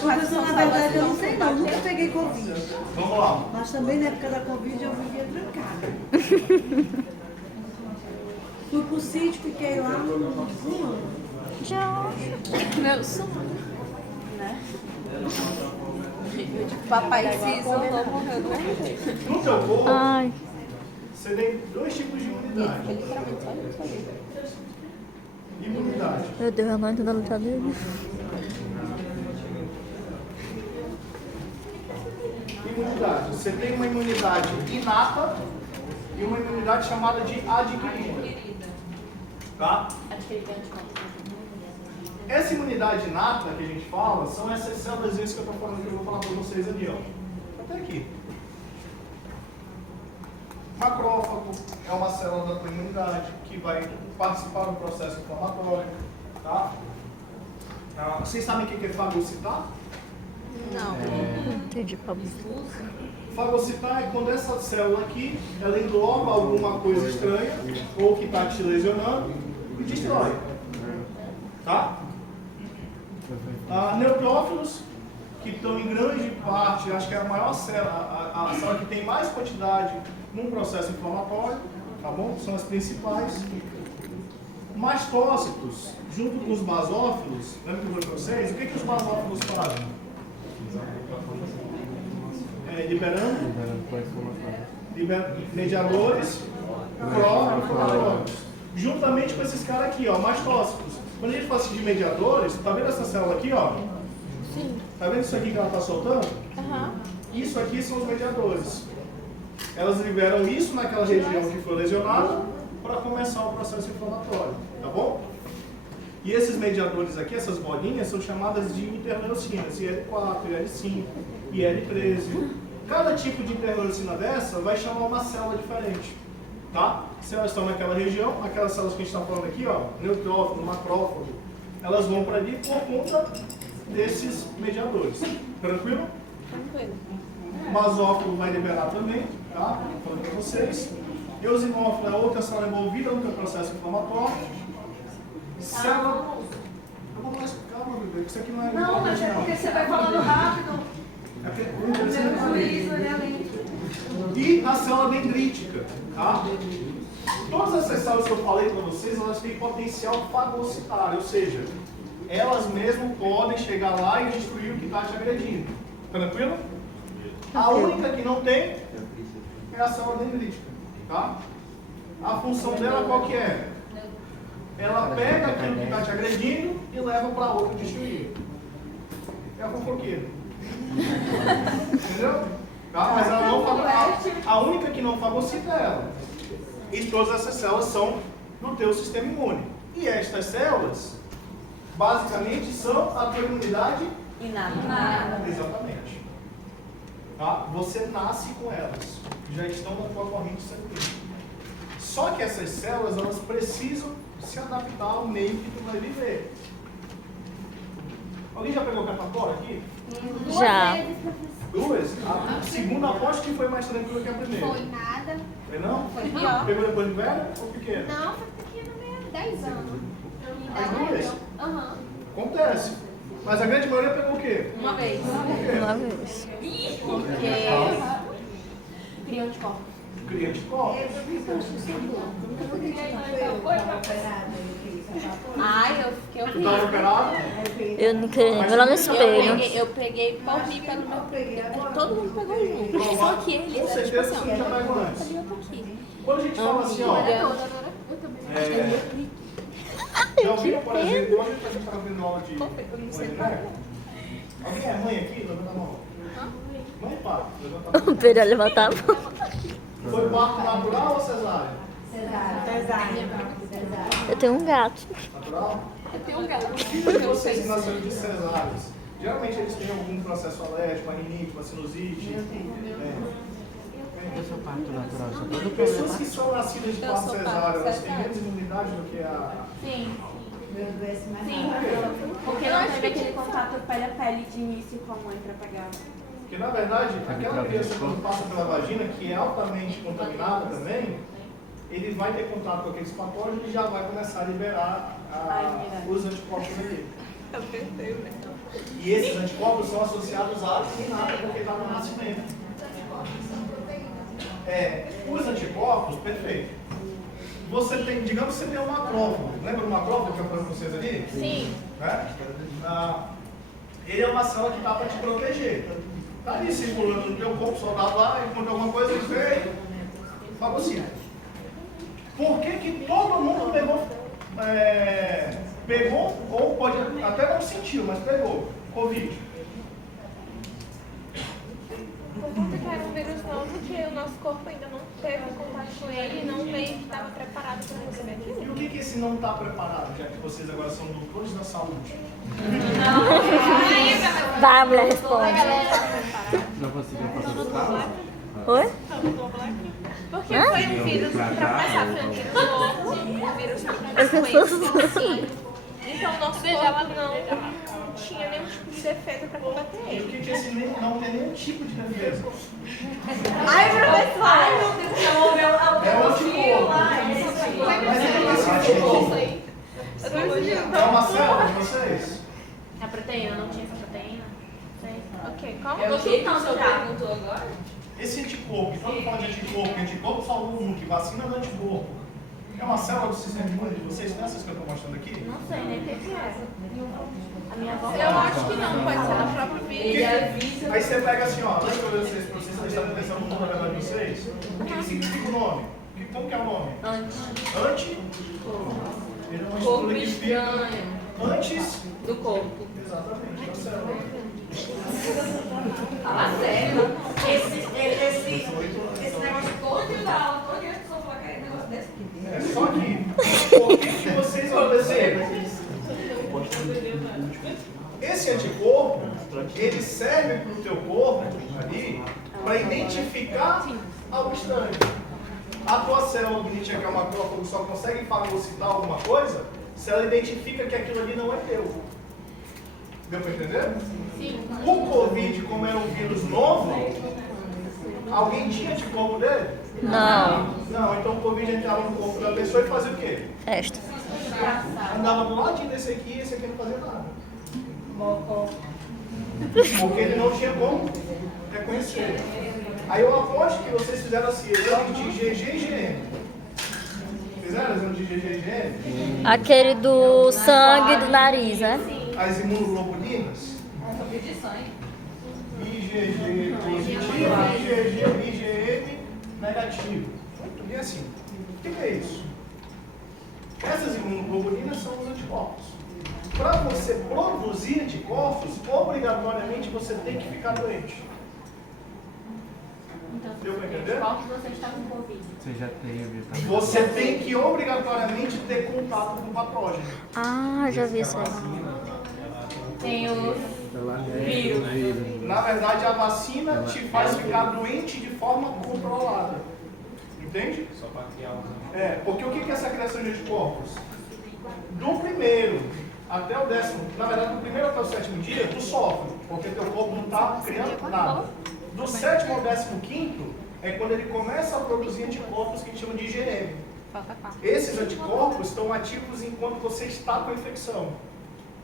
Professor, na verdade, eu não sei não, nunca peguei Covid. Vamos lá. Mas também na época da Covid eu vivia trancada. Fui pro sítio, fiquei lá um ano. Meu sonho. Papai se isolou, morreu do mesmo jeito. No teu corpo, Ai. você tem dois tipos de imunidade. Literalmente só isso ali. Imunidade. Meu Deus, eu não entendo a luta dele. Imunidade. Você tem uma imunidade inata e uma imunidade chamada de adquirida. Tá? Essa imunidade inata que a gente fala são essas células que eu estou falando, que eu vou falar para vocês ali, ó. Até aqui. Macrófago é uma célula da tua imunidade que vai participar do processo inflamatório, tá? Vocês sabem o que é fagocitar? Não. Entendi, Pablo. Fagocitar é quando essa célula aqui, ela engloba alguma coisa estranha, ou que está te lesionando, e destrói. Tá? Neutrófilos, que estão em grande parte, acho que é a maior célula, a célula que tem mais quantidade num processo inflamatório, tá bom? São as principais. Mastócitos, junto com os basófilos, lembra que eu falei para vocês? O que os basófilos fazem? Liberando mediadores pró-inflamatórios. Juntamente com esses caras aqui, ó, mastócitos. Quando a gente fala assim de mediadores, tá vendo essa célula aqui, ó? Sim. Tá vendo isso aqui que ela tá soltando? Aham. Isso aqui são os mediadores. Elas liberam isso naquela região que foi lesionada para começar o processo inflamatório, tá bom? E esses mediadores aqui, essas bolinhas, são chamadas de interleucinas, IL4, IL5, IL13. Cada tipo de interleucina dessa vai chamar uma célula diferente, tá? Se elas estão naquela região, aquelas células que a gente está falando aqui, ó, neutrófilo, macrófago, elas vão para ali por conta desses mediadores. Tranquilo? Tranquilo. Basófilo vai liberar também, tá? Falando para vocês. Eosinófilo é outra célula envolvida no processo inflamatório. Célula. Eu vou explicar, meu bebê, isso aqui não é. Não, mas é porque você vai falando rápido. E a célula dendrítica, tá? Todas essas células que eu falei para vocês, elas têm potencial fagocitário, ou seja, elas mesmo podem chegar lá e destruir o que está te agredindo. Tranquilo? A única que não tem é a célula dendrítica, tá? A função dela qual que é? Ela pega aquilo que está te agredindo e leva para outra destruir. É a fofoqueira. Entendeu? Tá? Mas ela não fagocita. A única que não fagocita é ela. E todas essas células são do teu sistema imune. E estas células, basicamente, são a tua imunidade Inata. Exatamente. Tá? Você nasce com elas. Já estão na tua corrente sanguínea. Só que essas células, elas precisam se adaptar ao meio que tu vai viver. Alguém já pegou catapora aqui? Já. Duas? A segunda aposto que foi mais tranquila que a primeira. Foi nada. Foi não? Foi pior. Pegou depois de velho ou pequeno? Não, foi pequeno mesmo, 10 anos. As duas? Aham. Acontece. Mas a grande maioria pegou o quê? Uma vez. Uma vez. Porque criou anticorpos. Cria de copo. Ai, eu fiquei Tu estava horrível. operado? Eu não queria nem olhar no espelho. Eu peguei por mim pelo meu. Todo mundo pegou junto. Só que ele Com era tipo certeza assim, você já pegou ó, antes. ali eu tô aqui. Quando a gente fala assim, ó. Já ouviram, por exemplo, hoje a gente estava vendo aula de mãe. Alguém é mãe aqui? Levanta a mão. Mãe e pai, levanta a O mão. Pedro levantava. Foi parto natural ou cesárea? Eu tenho um gato. Natural? Eu tenho um gato. Filhos de vocês que nasceram de cesáreas, geralmente eles têm algum processo alérgico, aninite, sinusite. Eu sou parto natural, sou todo Pessoas que são nascidas de Eu parto sou cesárea, parto elas têm cesárea. menos imunidade do que a... Sim. Sim, porque não teve aquele contato pele a pele de início com a mãe pra pegar. Porque, na verdade, aquela criança quando passa pela vagina, que é altamente contaminada também, ele vai ter contato com aqueles patógenos e já vai começar a liberar os anticorpos ali. E esses anticorpos são associados à imunidade, porque está no nascimento. Os anticorpos, perfeito. Você tem, digamos que você tem um macrófago. Lembra do macrófago que eu falei para vocês ali? Sim. Né? Ele é uma célula que está para te proteger. Está ali circulando no teu corpo, soldado lá, encontra alguma coisa, ele fez, fagocita. Por que todo mundo pegou, ou pode até não sentiu, mas pegou, Covid? Por conta que era um vírus novo que o nosso corpo ainda não teve contato com ele e não meio que estava preparado para receber aquilo. E o que esse não está preparado, já que vocês agora são doutores da saúde? Vai, a mulher responde. Não conseguiu fazer o carro? Oi? Porque foi um vírus, para começar, foi um vírus novo, um vírus As pessoas- desconhecido. Então o nosso corpo não tinha nenhum tipo de defesa para combater E o ele. que é esse não tem nenhum tipo de defesa? Ai, professor! Ai, meu Deus, é o meu É um filho lá. Mas é esse anticorpo. É uma célula de vocês? A proteína, não tinha essa proteína? Sei. Ok, como? Eu que não perguntou agora? Esse anticorpo, quando fala de anticorpo só um, que vacina do anticorpo. É uma célula do sistema imune de vocês, nessas que eu estou mostrando aqui? Não sei nem o que é. A minha avó. Eu acho que não, pode ser no próprio O que vídeo. que- Aí você pega assim, ó, lembra vocês, para vocês prestarem atenção no nome da verdade de vocês? O que significa o nome? Como que é o nome? Anti. Ele é uma estrutura que fica antes Do corpo. exatamente da célula. Fala sério. Esse negócio todo da aula, todo dia a pessoa fala que é negócio desse. É só que, por que vocês vão dizer? Esse anticorpo, ele serve para o teu corpo ali para identificar algo estranho. A tua célula bonitinha, que é uma macrófago, só consegue fagocitar alguma coisa se ela identifica que aquilo ali não é teu. Deu para entender? Sim. O Covid, como era um vírus novo, alguém tinha anticorpo dele? Não. Não, então o Covid entrava no corpo da pessoa e fazia o quê? Festa. Andava do ladinho desse aqui e esse aqui não fazia nada. Porque ele não tinha como reconhecer. Aí eu aposto que vocês fizeram assim, exame de GG e GM. Fizeram exame de GG e GM? Aquele do sangue do nariz, né? As imunoglobulinas? Sobre de sangue. IgG positivo, IgM negativo. Muito bem assim. O que é isso? Essas imunoglobulinas são os anticorpos. Para você produzir anticorpos, obrigatoriamente você tem que ficar doente. Então, Deu para entender? qual que você está com Covid? Você já teve também. Você tem que obrigatoriamente ter contato com o patógeno. Ah, já vi isso aí. Tem o vírus. Na verdade, a vacina te faz ficar doente de forma controlada. Entende? Porque o que é essa criação de anticorpos? Do primeiro até o 10º, na verdade, do primeiro até o 7º dia, tu sofre, porque teu corpo não está criando nada. Do 7º ao 15º é quando ele começa a produzir anticorpos que a gente chama de IgM. Esses anticorpos estão ativos enquanto você está com a infecção.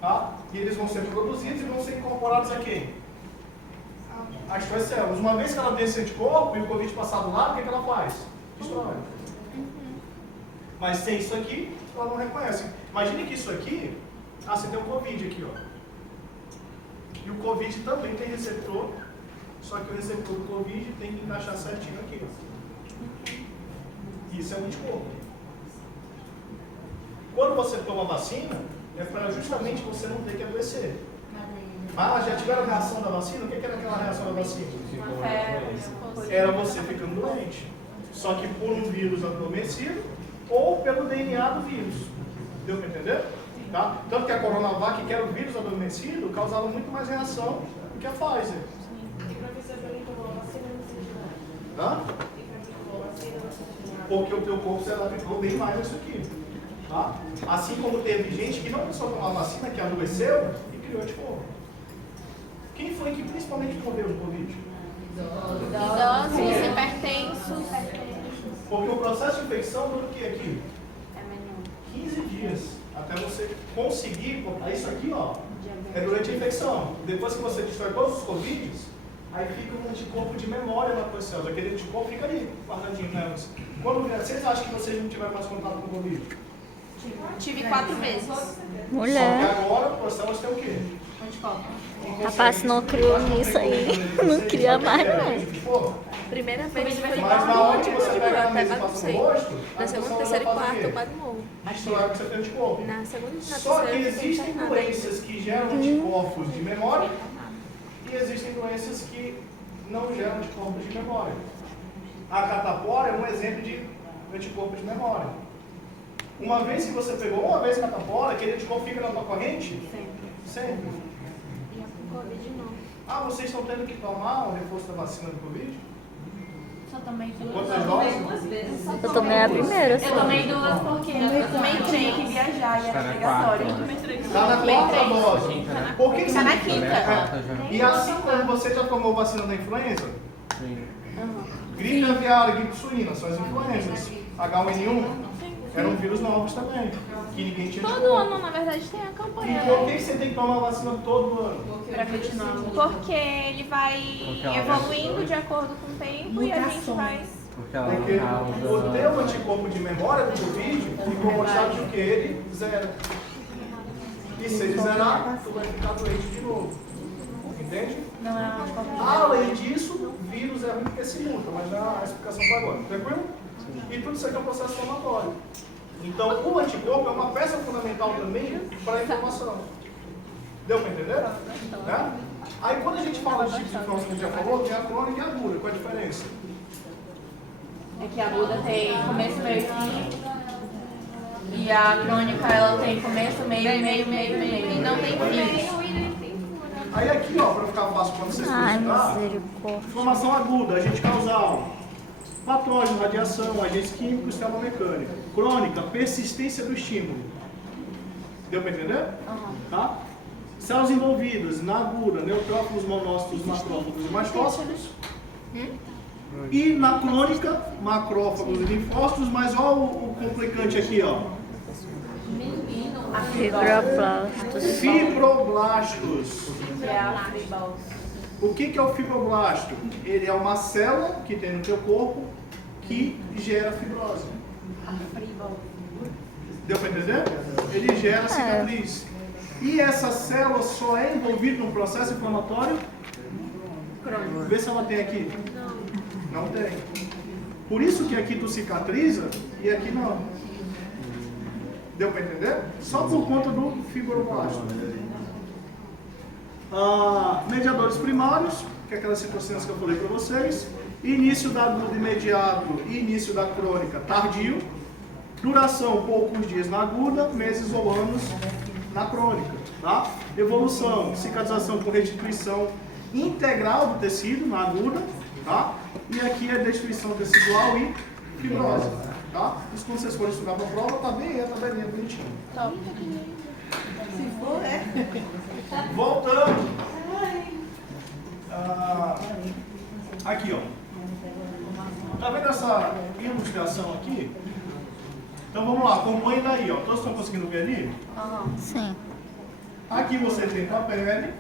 Tá? E eles vão ser produzidos e vão ser incorporados a quem? As tuas células. Uma vez que ela tem esse anticorpo e o Covid passar do lado, o que ela faz? Destrói. Mas sem isso aqui, ela não reconhece. Imagine que isso aqui, você tem um Covid aqui, ó. E o Covid também tem receptor, só que o receptor do Covid tem que encaixar certinho aqui, ó. Isso é um anticorpo. Quando você toma vacina, é para justamente você não ter que adoecer. Ah, já tiveram a reação da vacina? O que era aquela reação da vacina? Era você ficando doente. Só que por um vírus adormecido ou pelo DNA do vírus. Deu para entender? Tá? Tanto que a Coronavac, que era o vírus adormecido, causava muito mais reação do que a Pfizer. Hã? Porque o teu corpo se adaptou bem mais a isso aqui. Tá? Assim como teve gente que não precisou tomar vacina, que adoeceu e criou anticorpo. Quem foi que principalmente morreu no Covid? Idosos, hipertensos. Porque o processo de infecção dura o que aqui? 15 dias. Até você conseguir botar isso aqui, ó. É durante a infecção. Depois que você destrói todos os Covids, aí fica um anticorpo de memória na tua célula. Aquele anticorpo fica ali, guardadinho nelas. Quando vocês acham que vocês não tiveram mais contato com o Covid? Tive 4 meses. Mulher. Só que agora, as células têm o quê? Rapaz, não criou nisso aí. Não cria mais, não. Primeira vez foi Mas na hora que você pega na até mesa e passa no baguncei. rosto, Na segunda, terceira e quarta eu quase morro. destrói que você tem anticorpo. Na segunda e na Só que terceira eu fiquei existem internada. doenças que geram anticorpos de memória e existem doenças que não geram anticorpos de memória. A catapora é um exemplo de anticorpo de memória. Uma vez que você pegou uma vez catapora, aquele anticorpo fica na tua corrente? Sempre. E a Covid não. Ah, vocês estão tendo que tomar o reforço da vacina do Covid? Só tomei duas. Quantas doses? Eu tomei a primeira só. Eu tomei duas porque eu também tinha que viajar e era obrigatório. Está na quarta dose. Por que Tá você... na quinta. E assim como você já tomou vacina da influenza, Sim. gripe aviária, gripe suína, são as influenzas. H1N1 eram vírus novos também, que ninguém tinha Todo descoberto. ano, na verdade, tem a E campanha, por né? que você tem que tomar vacina todo ano? Pra continuar. Porque ele vai evoluindo de acordo com o tempo e a gente vai... Porque ela Porque causa... o teu anticorpo de memória do Covid ficou mostrado de que ele zera. E se ele zerar, tu vai ficar doente de novo. Entende? Não é uma forma. Além disso, o vírus é ruim porque se muta, mas já a explicação para agora. Tranquilo? E tudo isso aqui é um processo inflamatório. Então, o anticorpo é uma peça fundamental também para a inflamação. Deu para entender? Né? Aí, quando a gente fala de tipo de inflamação que a gente já falou, tem a crônica e a aguda. Qual a diferença? É que a aguda tem começo, meio e fim. E a crônica ela tem começo, meio. E não tem fim. Aí aqui, ó, para ficar fácil para vocês Ai, estudar, misericórdia. inflamação aguda, agente causal, patógeno, radiação, agentes químicos, termomecânica. Crônica, persistência do estímulo. Deu para entender? Tá? Células envolvidas na aguda, neutrófilos, monócitos, macrófagos e mastócitos. E na crônica, macrófagos e linfócitos, mas olha o complicante aqui, ó. Fibroblastos. Fibroblastos. Que é a fribol. O que é o fibroblasto? Ele é uma célula que tem no teu corpo que gera fibrose. Deu para entender? Ele gera cicatriz. E essa célula só é envolvida num processo inflamatório? Vê se ela tem aqui. Não tem. Por isso que aqui tu cicatriza e aqui não. Deu para entender? Só por conta do fibroblasto. Mediadores primários, que é aquelas citocinas que eu falei para vocês. Início da aguda imediato e início da crônica tardio. Duração poucos dias na aguda, meses ou anos na crônica. Tá? Evolução, cicatrização por restituição integral do tecido na aguda. Tá? E aqui é destruição tecidual e fibrose. Tá? Isso quando vocês forem estudar para a prova, tá bem, tá bem bonitinho. Se for, é. Voltando. Aqui, ó. Tá vendo essa ilustração aqui? Então vamos lá, acompanhe daí, ó. Todos estão conseguindo ver ali? Sim. Aqui você tem tua pele,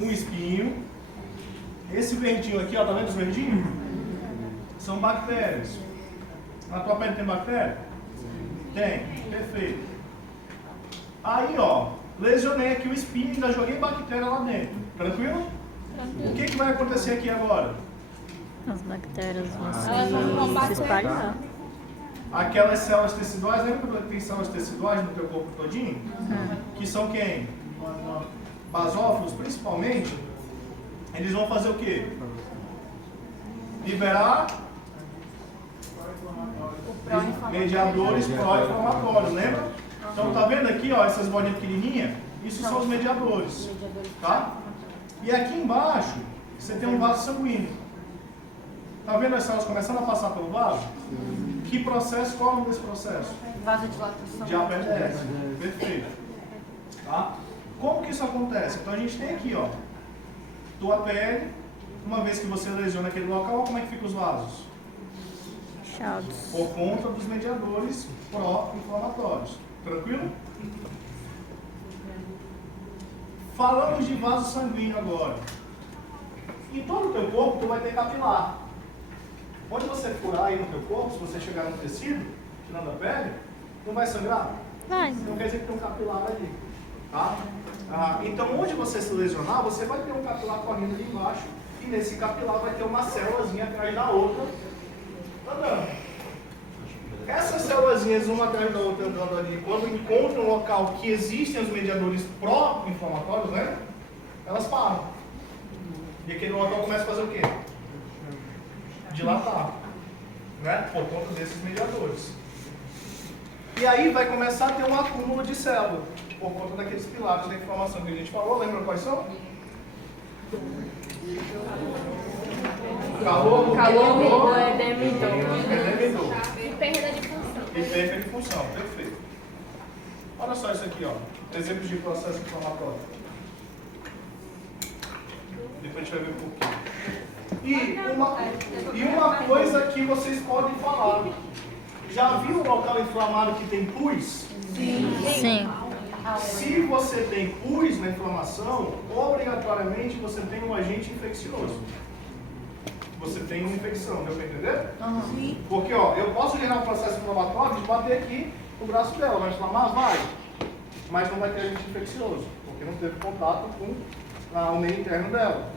um espinho. Esse verdinho aqui, ó, tá vendo os verdinhos? São bactérias. Na tua pele tem bactéria? Tem, perfeito. Aí, ó, lesionei aqui o espinho e ainda joguei bactéria lá dentro. Tranquilo? O que vai acontecer aqui agora? As bactérias Elas vão vão se espalhar. Aquelas células teciduais, lembra que tem células teciduais no teu corpo todinho? Que são quem? Basófilos, principalmente. Eles vão fazer o quê? Liberar mediadores pró-inflamatórios, lembra? Então tá vendo aqui, ó, essas bolinhas pequenininhas? Isso são os mediadores, tá? E aqui embaixo, você tem um vaso sanguíneo. Tá vendo as células começando a passar pelo vaso? Que processo, qual é o nome desse processo? Vasodilatação. Diapedese. Perfeito. Tá? Como que isso acontece? Então a gente tem aqui, ó, tua pele, uma vez que você lesiona aquele local, como é que ficam os vasos? Inchados. Por conta dos mediadores pró-inflamatórios. Tranquilo? Falamos de vaso sanguíneo agora. Em todo o teu corpo, tu vai ter capilar. Onde você furar aí no teu corpo, se você chegar no tecido, tirando a pele, não vai sangrar? Vai. Não quer dizer que tem um capilar ali. Tá? Então, onde você se lesionar, você vai ter um capilar correndo ali embaixo. E nesse capilar vai ter uma célulazinha atrás da outra andando. Essas célulazinhas, uma atrás da outra andando ali, quando encontram um local que existem os mediadores pró-inflamatórios, né? Elas param. E aquele local começa a fazer o quê? Dilatar. Né? Por conta desses mediadores. E aí vai começar a ter um acúmulo de célula. Por conta daqueles pilares da inflamação que a gente falou. Lembra quais são? Calor, edema e dor. Edema e dor. E perda de função. E perda de função, perfeito. Olha só isso aqui, ó. Exemplos de processo inflamatório. Depois a gente vai ver por quê. E uma coisa que vocês podem falar. Já viu um local inflamado que tem pus? Sim. Se você tem pus na inflamação, obrigatoriamente você tem um agente infeccioso. Você tem uma infecção, deu para entender? Sim. Porque, ó, eu posso gerar um processo inflamatório de bater aqui no braço dela, vai inflamar? Vai. Mas não vai ter agente infeccioso, porque não teve contato com o meio interno dela.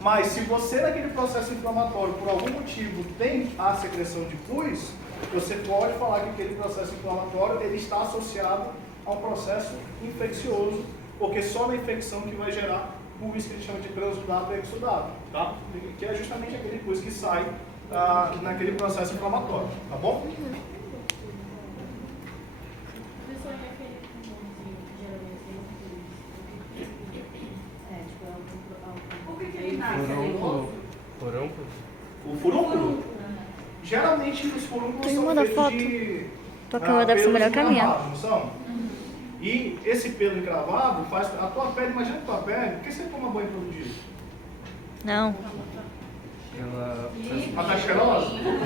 Mas se você naquele processo inflamatório, por algum motivo, tem a secreção de pus, você pode falar que aquele processo inflamatório ele está associado a um processo infeccioso, porque só na infecção que vai gerar pus que eles chamam de transudado e exudado, tá? Que é justamente aquele pus que sai naquele processo inflamatório, tá bom? Por que ele nasce? O furúnculo? Geralmente os furúnculos Tem são uma da feitos foto. de Tua câmera deve ser melhor que a minha. encravados, não são? E esse pelo encravado faz a tua pele, imagina a tua pele, por que você toma banho todo dia? Não. Ela Pra tá cheirosa? Higiene,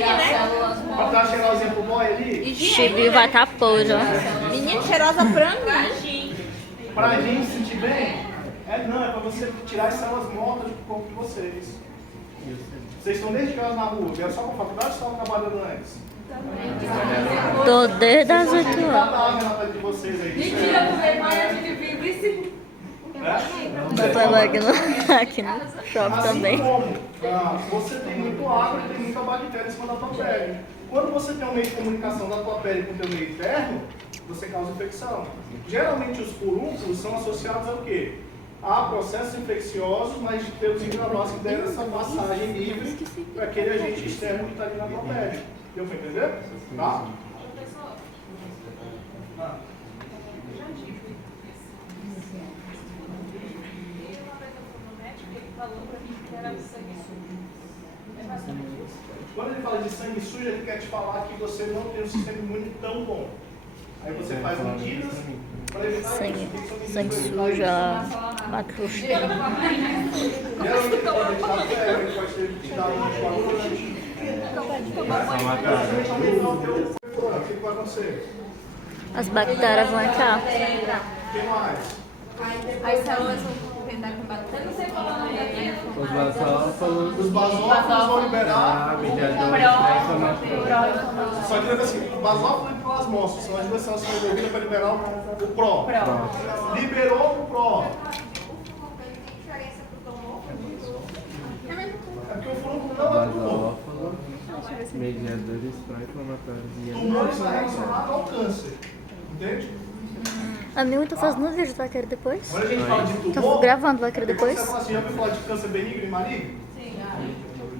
né? Pra tá cheirosinha pro boy ali? Chibi vai estar podre, ó. Menina cheirosa pra mim. Pra gente sentir bem? Não, é pra você tirar as células mortas do corpo de vocês. Vocês estão desde que horas na rua? Vieram só pra faculdade ou estavam trabalhando antes? Tô desde as 8 horas. Cadáver na pele de vocês aí. Mentira, tu veio mais antes de vir, vice. Eu tô aqui no shopping Assim também. como você tem muito água e tem muita bactéria em cima da tua pele. Quando você tem um meio de comunicação da tua pele com o teu meio interno, você causa infecção. Geralmente os furúnculos são associados ao quê? A processos infecciosos, mas pelos engravados que deram essa passagem livre para aquele agente externo que está ali na tua pele. Deu para entender? Tá? Quando ele fala de sangue sujo, ele quer te falar que você não tem um sistema imune tão bom. Aí você faz medidas para evitar Sangue, isso. sangue sujo, matruxa. Geralmente pode te dar febre, pode te dar um coagulante. O que vai acontecer? As bactérias vão entrar. O que mais? As células vão tentar combater. Eu não sei falar o nome daquele. os basófilos, Os basófilos vão liberar. Só que lembra assim, o basófilo e o plasmócito são as duas células que são envolvidas para liberar o pró. Liberou o pró. É porque o furúnculo não é tumor. basófilos, mediadores pró-inflamatórios e Tumor está relacionado ao câncer. Entende? A minha tá fazendo vídeo, tu vai querer depois? Quando a gente fala de Tô tumor, gravando, vai querer depois? você fala assim, já ouviu falar de câncer benigno e maligno? Sim.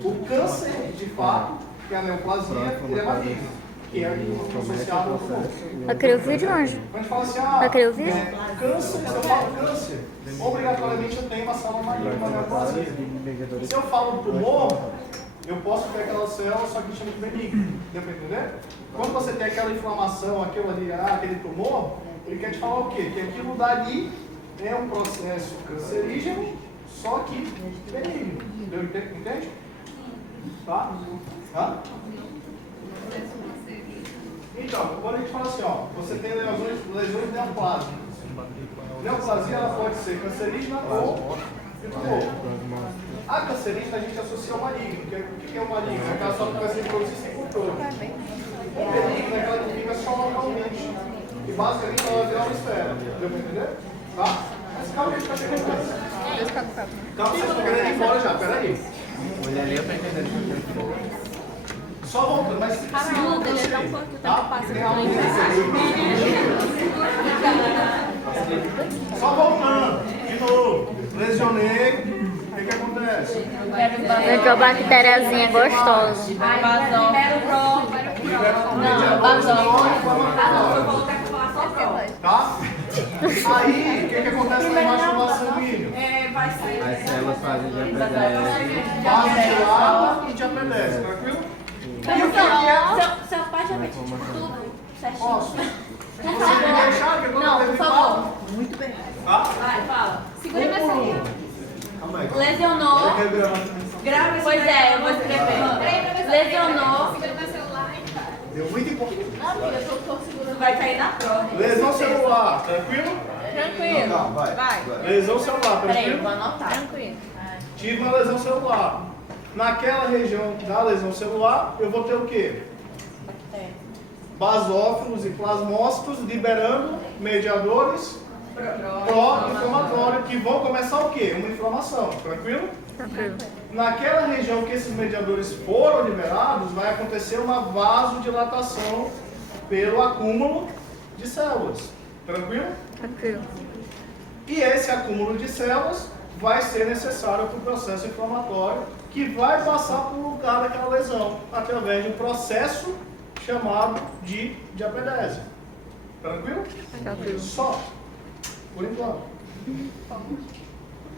O câncer, de fato, que é a neoplasia, ele é maligno. Que é associado ao tumor. Vai querer o vídeo, Anjo? Quando a gente fala assim, Vai querer ouvir? câncer, se eu falo câncer, obrigatoriamente eu tenho uma célula maligna, uma neoplasia. Se eu falo tumor, eu posso ter aquela célula, só que chama de benigno. Deu para entender? Quando você tem aquela inflamação, aquilo ali, aquele tumor, ele quer te falar o quê? Que aquilo dali é um processo cancerígeno, só que benigno. Entende? Tá? Tá? Então, quando a gente fala assim, ó, você tem lesões neoplásicas. Neoplasia ela pode ser cancerígena ou tumor. A cancerígena a gente associa ao maligno. O que é o maligno? É aquela só que vai se reproduzir sem controle. O benigno é aquela que fica só localmente. E basicamente ela vai virar uma esfera. Deu pra entender? Tá? Mas calma que a gente tá chegando mais. Calma, vocês estão querendo ir embora já, peraí. olha ali pra entender o que eu Só voltando, mas Caramba, dele é tão forte que o tempo passa tem algo Só voltando, de novo. Lesionei, o que acontece? Entrou bactériazinha gostosa. Libera o mediador inflamatório. Tá? Aí, o que acontece lá embaixo do vaso sanguíneo? Vai ser. As células fazem diapedese. Vaso dilata e diapedese, tranquilo? E o que é? Seu pai já fez tudo certinho. Posso? Você tem que deixar que quando Não, eu por falo? favor. Muito bem. Tá? Vai, fala. Segura minha celular. Calma aí. Lesionou. Grava esse Pois é, eu vou escrever. Peraí, professor. Lesionou. Segura meu celular. Deu muito importante. Não, amiga, eu tô segurando. Vai cair na prova. Lesão celular, tranquilo? Tranquilo. Não, vai. Vai. Lesão celular, Peraí, tranquilo? vou anotar. Tranquilo. Tive uma lesão celular. Naquela região da lesão celular, eu vou ter o quê? Basófilos e plasmócitos liberando mediadores pró-inflamatórios que vão começar o quê? Uma inflamação, tranquilo? Tranquilo. Naquela região que esses mediadores foram liberados, vai acontecer uma vasodilatação pelo acúmulo de células, tranquilo? Tranquilo. E esse acúmulo de células vai ser necessário para o processo inflamatório que vai passar por lugar daquela lesão através de um processo chamado de diapedese. Tranquilo? Tranquilo. Só. Por enquanto.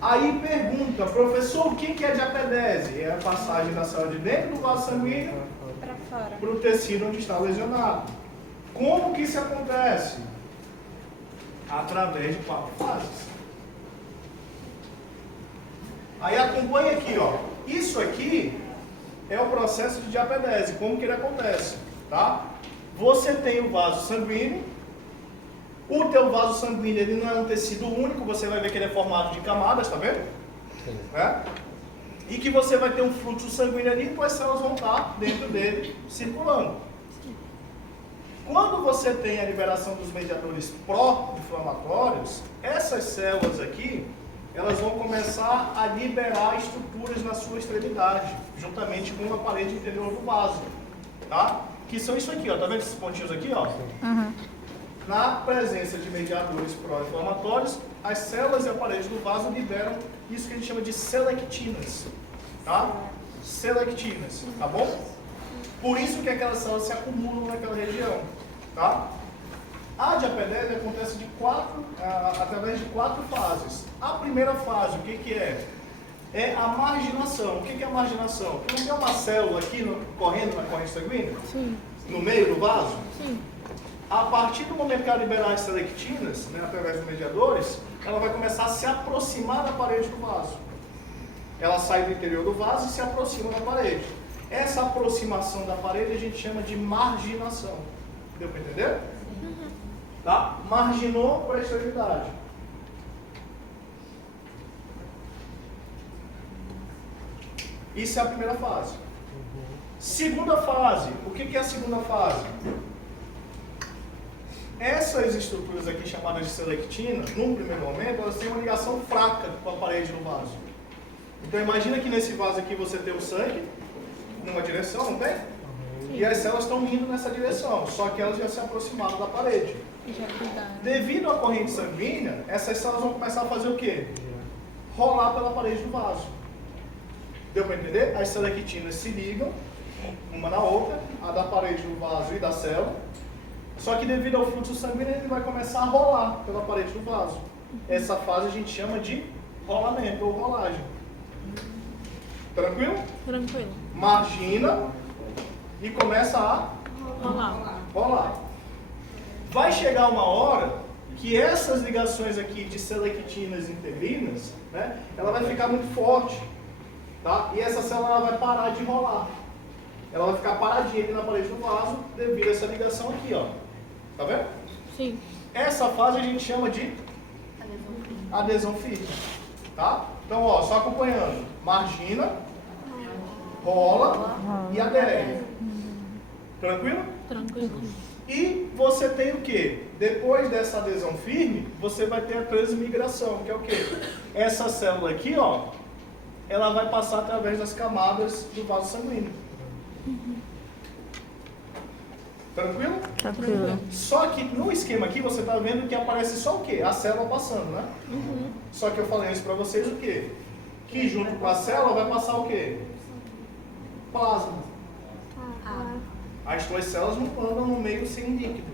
Aí pergunta, professor, o que é diapedese? É a passagem da célula de dentro do vaso sanguíneo Pra fora. para o tecido onde está lesionado. Como que isso acontece? Através de 4 fases. Aí acompanha aqui, ó. Isso aqui é o processo de diapedese. Como que ele acontece? Tá? Você tem o vaso sanguíneo. O teu vaso sanguíneo ele não é um tecido único. Você vai ver que ele é formado de camadas, tá vendo? Sim. É? E que você vai ter um fluxo sanguíneo ali e as células vão estar dentro dele circulando. Quando você tem a liberação dos mediadores pró-inflamatórios, essas células aqui, elas vão começar a liberar estruturas na sua extremidade, juntamente com a parede interior do vaso, tá? Que são isso aqui, ó, tá vendo esses pontinhos aqui, ó? Uhum. Na presença de mediadores pró-inflamatórios, as células e a parede do vaso liberam isso que a gente chama de selectinas, tá? Selectinas, tá bom? Por isso que aquelas células se acumulam naquela região, tá? A diapedese acontece através de 4 fases. A primeira fase, o que é? É a marginação. O que é a marginação? Não tem uma célula aqui correndo na corrente sanguínea? Sim. No meio do vaso? Sim. A partir do momento que ela liberar as selectinas, né, através dos mediadores, ela vai começar a se aproximar da parede do vaso. Ela sai do interior do vaso e se aproxima da parede. Essa aproximação da parede a gente chama de marginação. Deu para entender? Tá? Marginou para a extremidade. Isso é a primeira fase. Segunda fase. O que é a segunda fase? Essas estruturas aqui chamadas de selectina, num primeiro momento, elas têm uma ligação fraca com a parede do vaso. Então imagina que nesse vaso aqui você tem o sangue numa direção, não tem? E as células estão indo nessa direção, só que elas já se aproximaram da parede. Devido à corrente sanguínea, essas células vão começar a fazer o quê? Rolar pela parede do vaso. Deu para entender? As selectinas se ligam uma na outra, a da parede do vaso e da célula. Só que devido ao fluxo sanguíneo, ele vai começar a rolar pela parede do vaso. Essa fase a gente chama de rolamento ou rolagem. Tranquilo? Tranquilo. Margina e começa a rolar. Vai chegar uma hora que essas ligações aqui de selectinas e integrinas, né, ela vai ficar muito forte, tá? E essa célula ela vai parar de rolar. Ela vai ficar paradinha aqui na parede do vaso devido a essa ligação aqui, ó. Tá vendo? Sim. Essa fase a gente chama de adesão firme, tá? Então, ó, só acompanhando. Margina, rola e adere. Tranquilo? Tranquilo. E você tem o que? Depois dessa adesão firme, você vai ter a transmigração, que é o que? Essa célula aqui, ó, ela vai passar através das camadas do vaso sanguíneo. Tranquilo? Tranquilo. Só que no esquema aqui você está vendo que aparece só o quê? A célula passando, né? Só que eu falei isso para vocês o quê? Que junto com a célula vai passar o quê? Plasma. As tuas células não andam no meio sem líquido.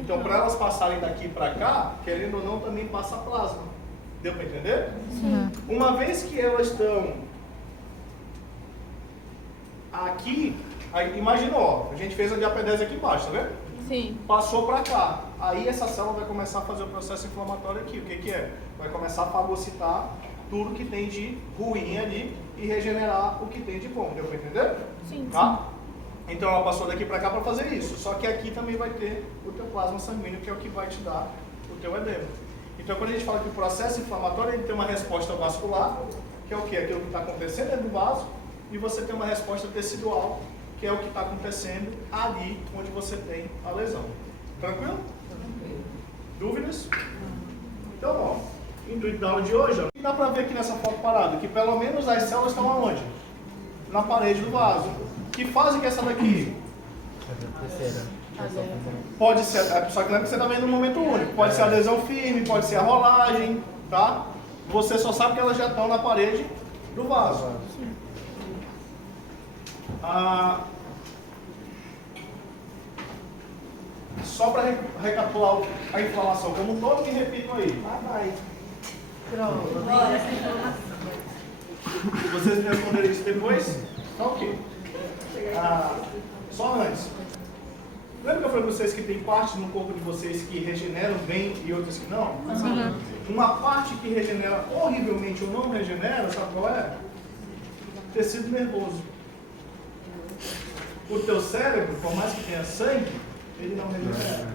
Então, para elas passarem daqui para cá, querendo ou não, também passa plasma. Deu para entender? Sim. Uma vez que elas estão aqui, aí, imagina, ó, a gente fez a diapedese aqui embaixo, tá vendo? Sim. Passou para cá. Aí essa célula vai começar a fazer o processo inflamatório aqui. O que que é? Vai começar a fagocitar tudo que tem de ruim ali e regenerar o que tem de bom. Deu para entender? Sim. Tá? Então ela passou daqui para cá para fazer isso. Só que aqui também vai ter o teu plasma sanguíneo, que é o que vai te dar o teu edema. Então quando a gente fala que o processo inflamatório ele tem uma resposta vascular, que é o que? Aquilo que está acontecendo dentro do vaso, e você tem uma resposta tecidual, que é o que está acontecendo ali onde você tem a lesão. Tranquilo? Dúvidas? Então, ó, intuito da aula de hoje, ó, dá para ver aqui nessa foto parada, que pelo menos as células estão aonde? Na parede do vaso. Que fase que é essa daqui? Pode ser, só que não é que você está vendo no momento único. Pode ser a adesão firme, pode ser a rolagem, tá? Você só sabe que elas já estão na parede do vaso. Só para recapitular a inflamação como um todo, que repitam aí. Pronto. Vocês me responderem isso depois? Tá ok. Só antes. Lembra que eu falei para vocês que tem partes no corpo de vocês que regeneram bem e outras que não? Uma parte que regenera horrivelmente ou não regenera, sabe qual é? Tecido nervoso. O teu cérebro, por mais que tenha sangue, ele não regenera.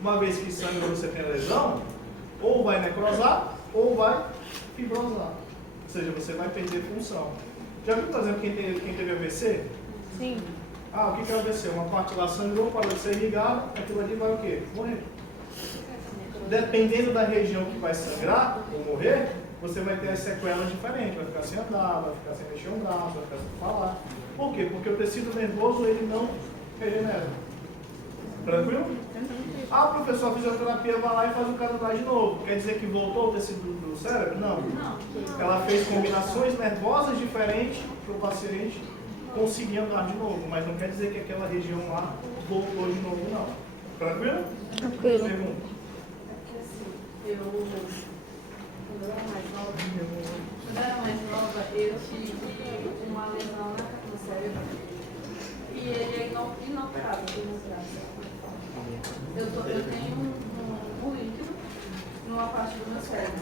Uma vez que sangra você tem lesão, ou vai necrosar, ou vai fibrosar. Ou seja, você vai perder função. Já viu, por exemplo, quem teve AVC? Sim. O que é AVC? Uma parte lá sangrou, parou de ser irrigada, aquilo ali vai o quê? Morrer. Dependendo da região que vai sangrar ou morrer, você vai ter as sequelas diferentes. Vai ficar sem andar, vai ficar sem mexer um braço, vai ficar sem falar. Por quê? Porque o tecido nervoso ele não regenera. Tranquilo? Professor, a fisioterapia vai lá e faz o caso atrás de novo. Quer dizer que voltou o tecido do cérebro? Não. Ela fez combinações nervosas diferentes para o paciente conseguir andar de novo. Mas não quer dizer que aquela região lá voltou de novo, não. Tranquilo? Tranquilo. Pergunta. Quando eu era mais nova, eu tive uma lesão no cérebro e ele é inoperável. Eu tenho um líquido numa parte do meu cérebro.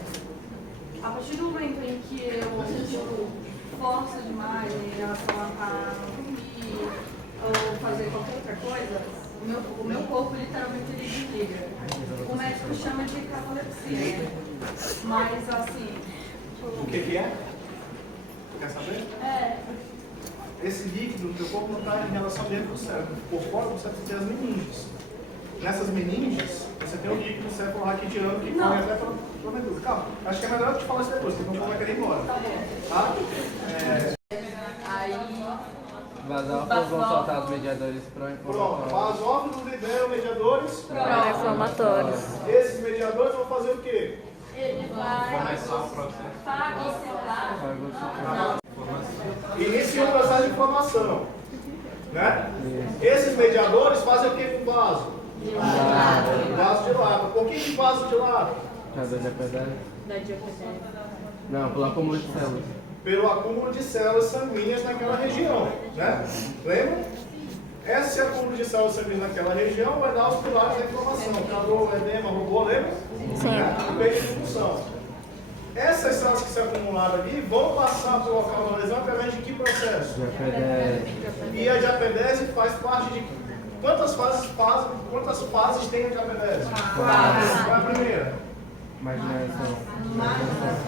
A partir do momento em que eu forço demais em relação a dormir ou fazer qualquer outra coisa, o meu corpo literalmente ele desliga. O médico chama de catalepsia, né? Mas assim. O que é? Quer saber? Esse líquido do teu corpo não está em relação dentro do cérebro. Por fora do cérebro você tem as meninges. Nessas meninges, você tem o líquido do cérebro lá que tirando, que corre até para a medula. Calma, acho que é melhor eu te falar isso depois, porque não vai querer ir embora. Tá? Vasófilos vão soltar os mediadores Pronto, pró-inflamatórios. vasófilos liberam mediadores Pró-inflamatórios. Esses mediadores vão fazer o quê? Ele vai Começar o processo. fagocitar. Inicia o processo de inflamação. Né? Esses mediadores fazem o que com o vaso? Vaso dilata. Por que vaso dilata? Cadê a diapedese? Da diapedese. Não, pelo acúmulo de células. Pelo acúmulo de células sanguíneas naquela região. Né? Lembra? Esse acúmulo de células sanguíneas naquela região vai dar os pilares da inflamação. Calor, edema, rubor, lembra? Sim. Né? Perda de função. Essas células que se acumularam ali vão passar pelo local da lesão através de que processo? Diapedese. E a diapedese faz parte de quantas fases tem a diapedese? Qual é a primeira? Marginação.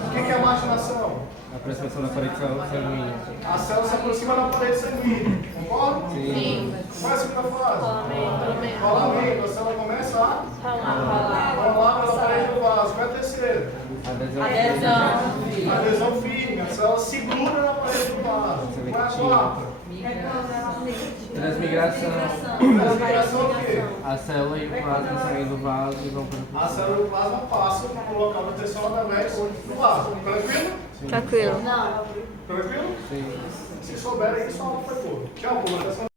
O que é a marginação? A aproximação da parede sanguínea. A célula se aproxima da parede sanguínea, concorda? Sim. Qual é a segunda fase? Rolamento. A célula começa a rolar pela parede do vaso. Qual é a terceira? Adesão firme. A célula se gruda na parede do vaso. Qual é a quarta? Transmigração. Transmigração o quê? A célula e o plasma saem do vaso e vão para A célula e o plasma passam pelo local da tensão através do vaso. Tranquilo? Tranquilo. Tranquilo? Sim. Se souberem isso, a aula foi boa. Tchau, povo.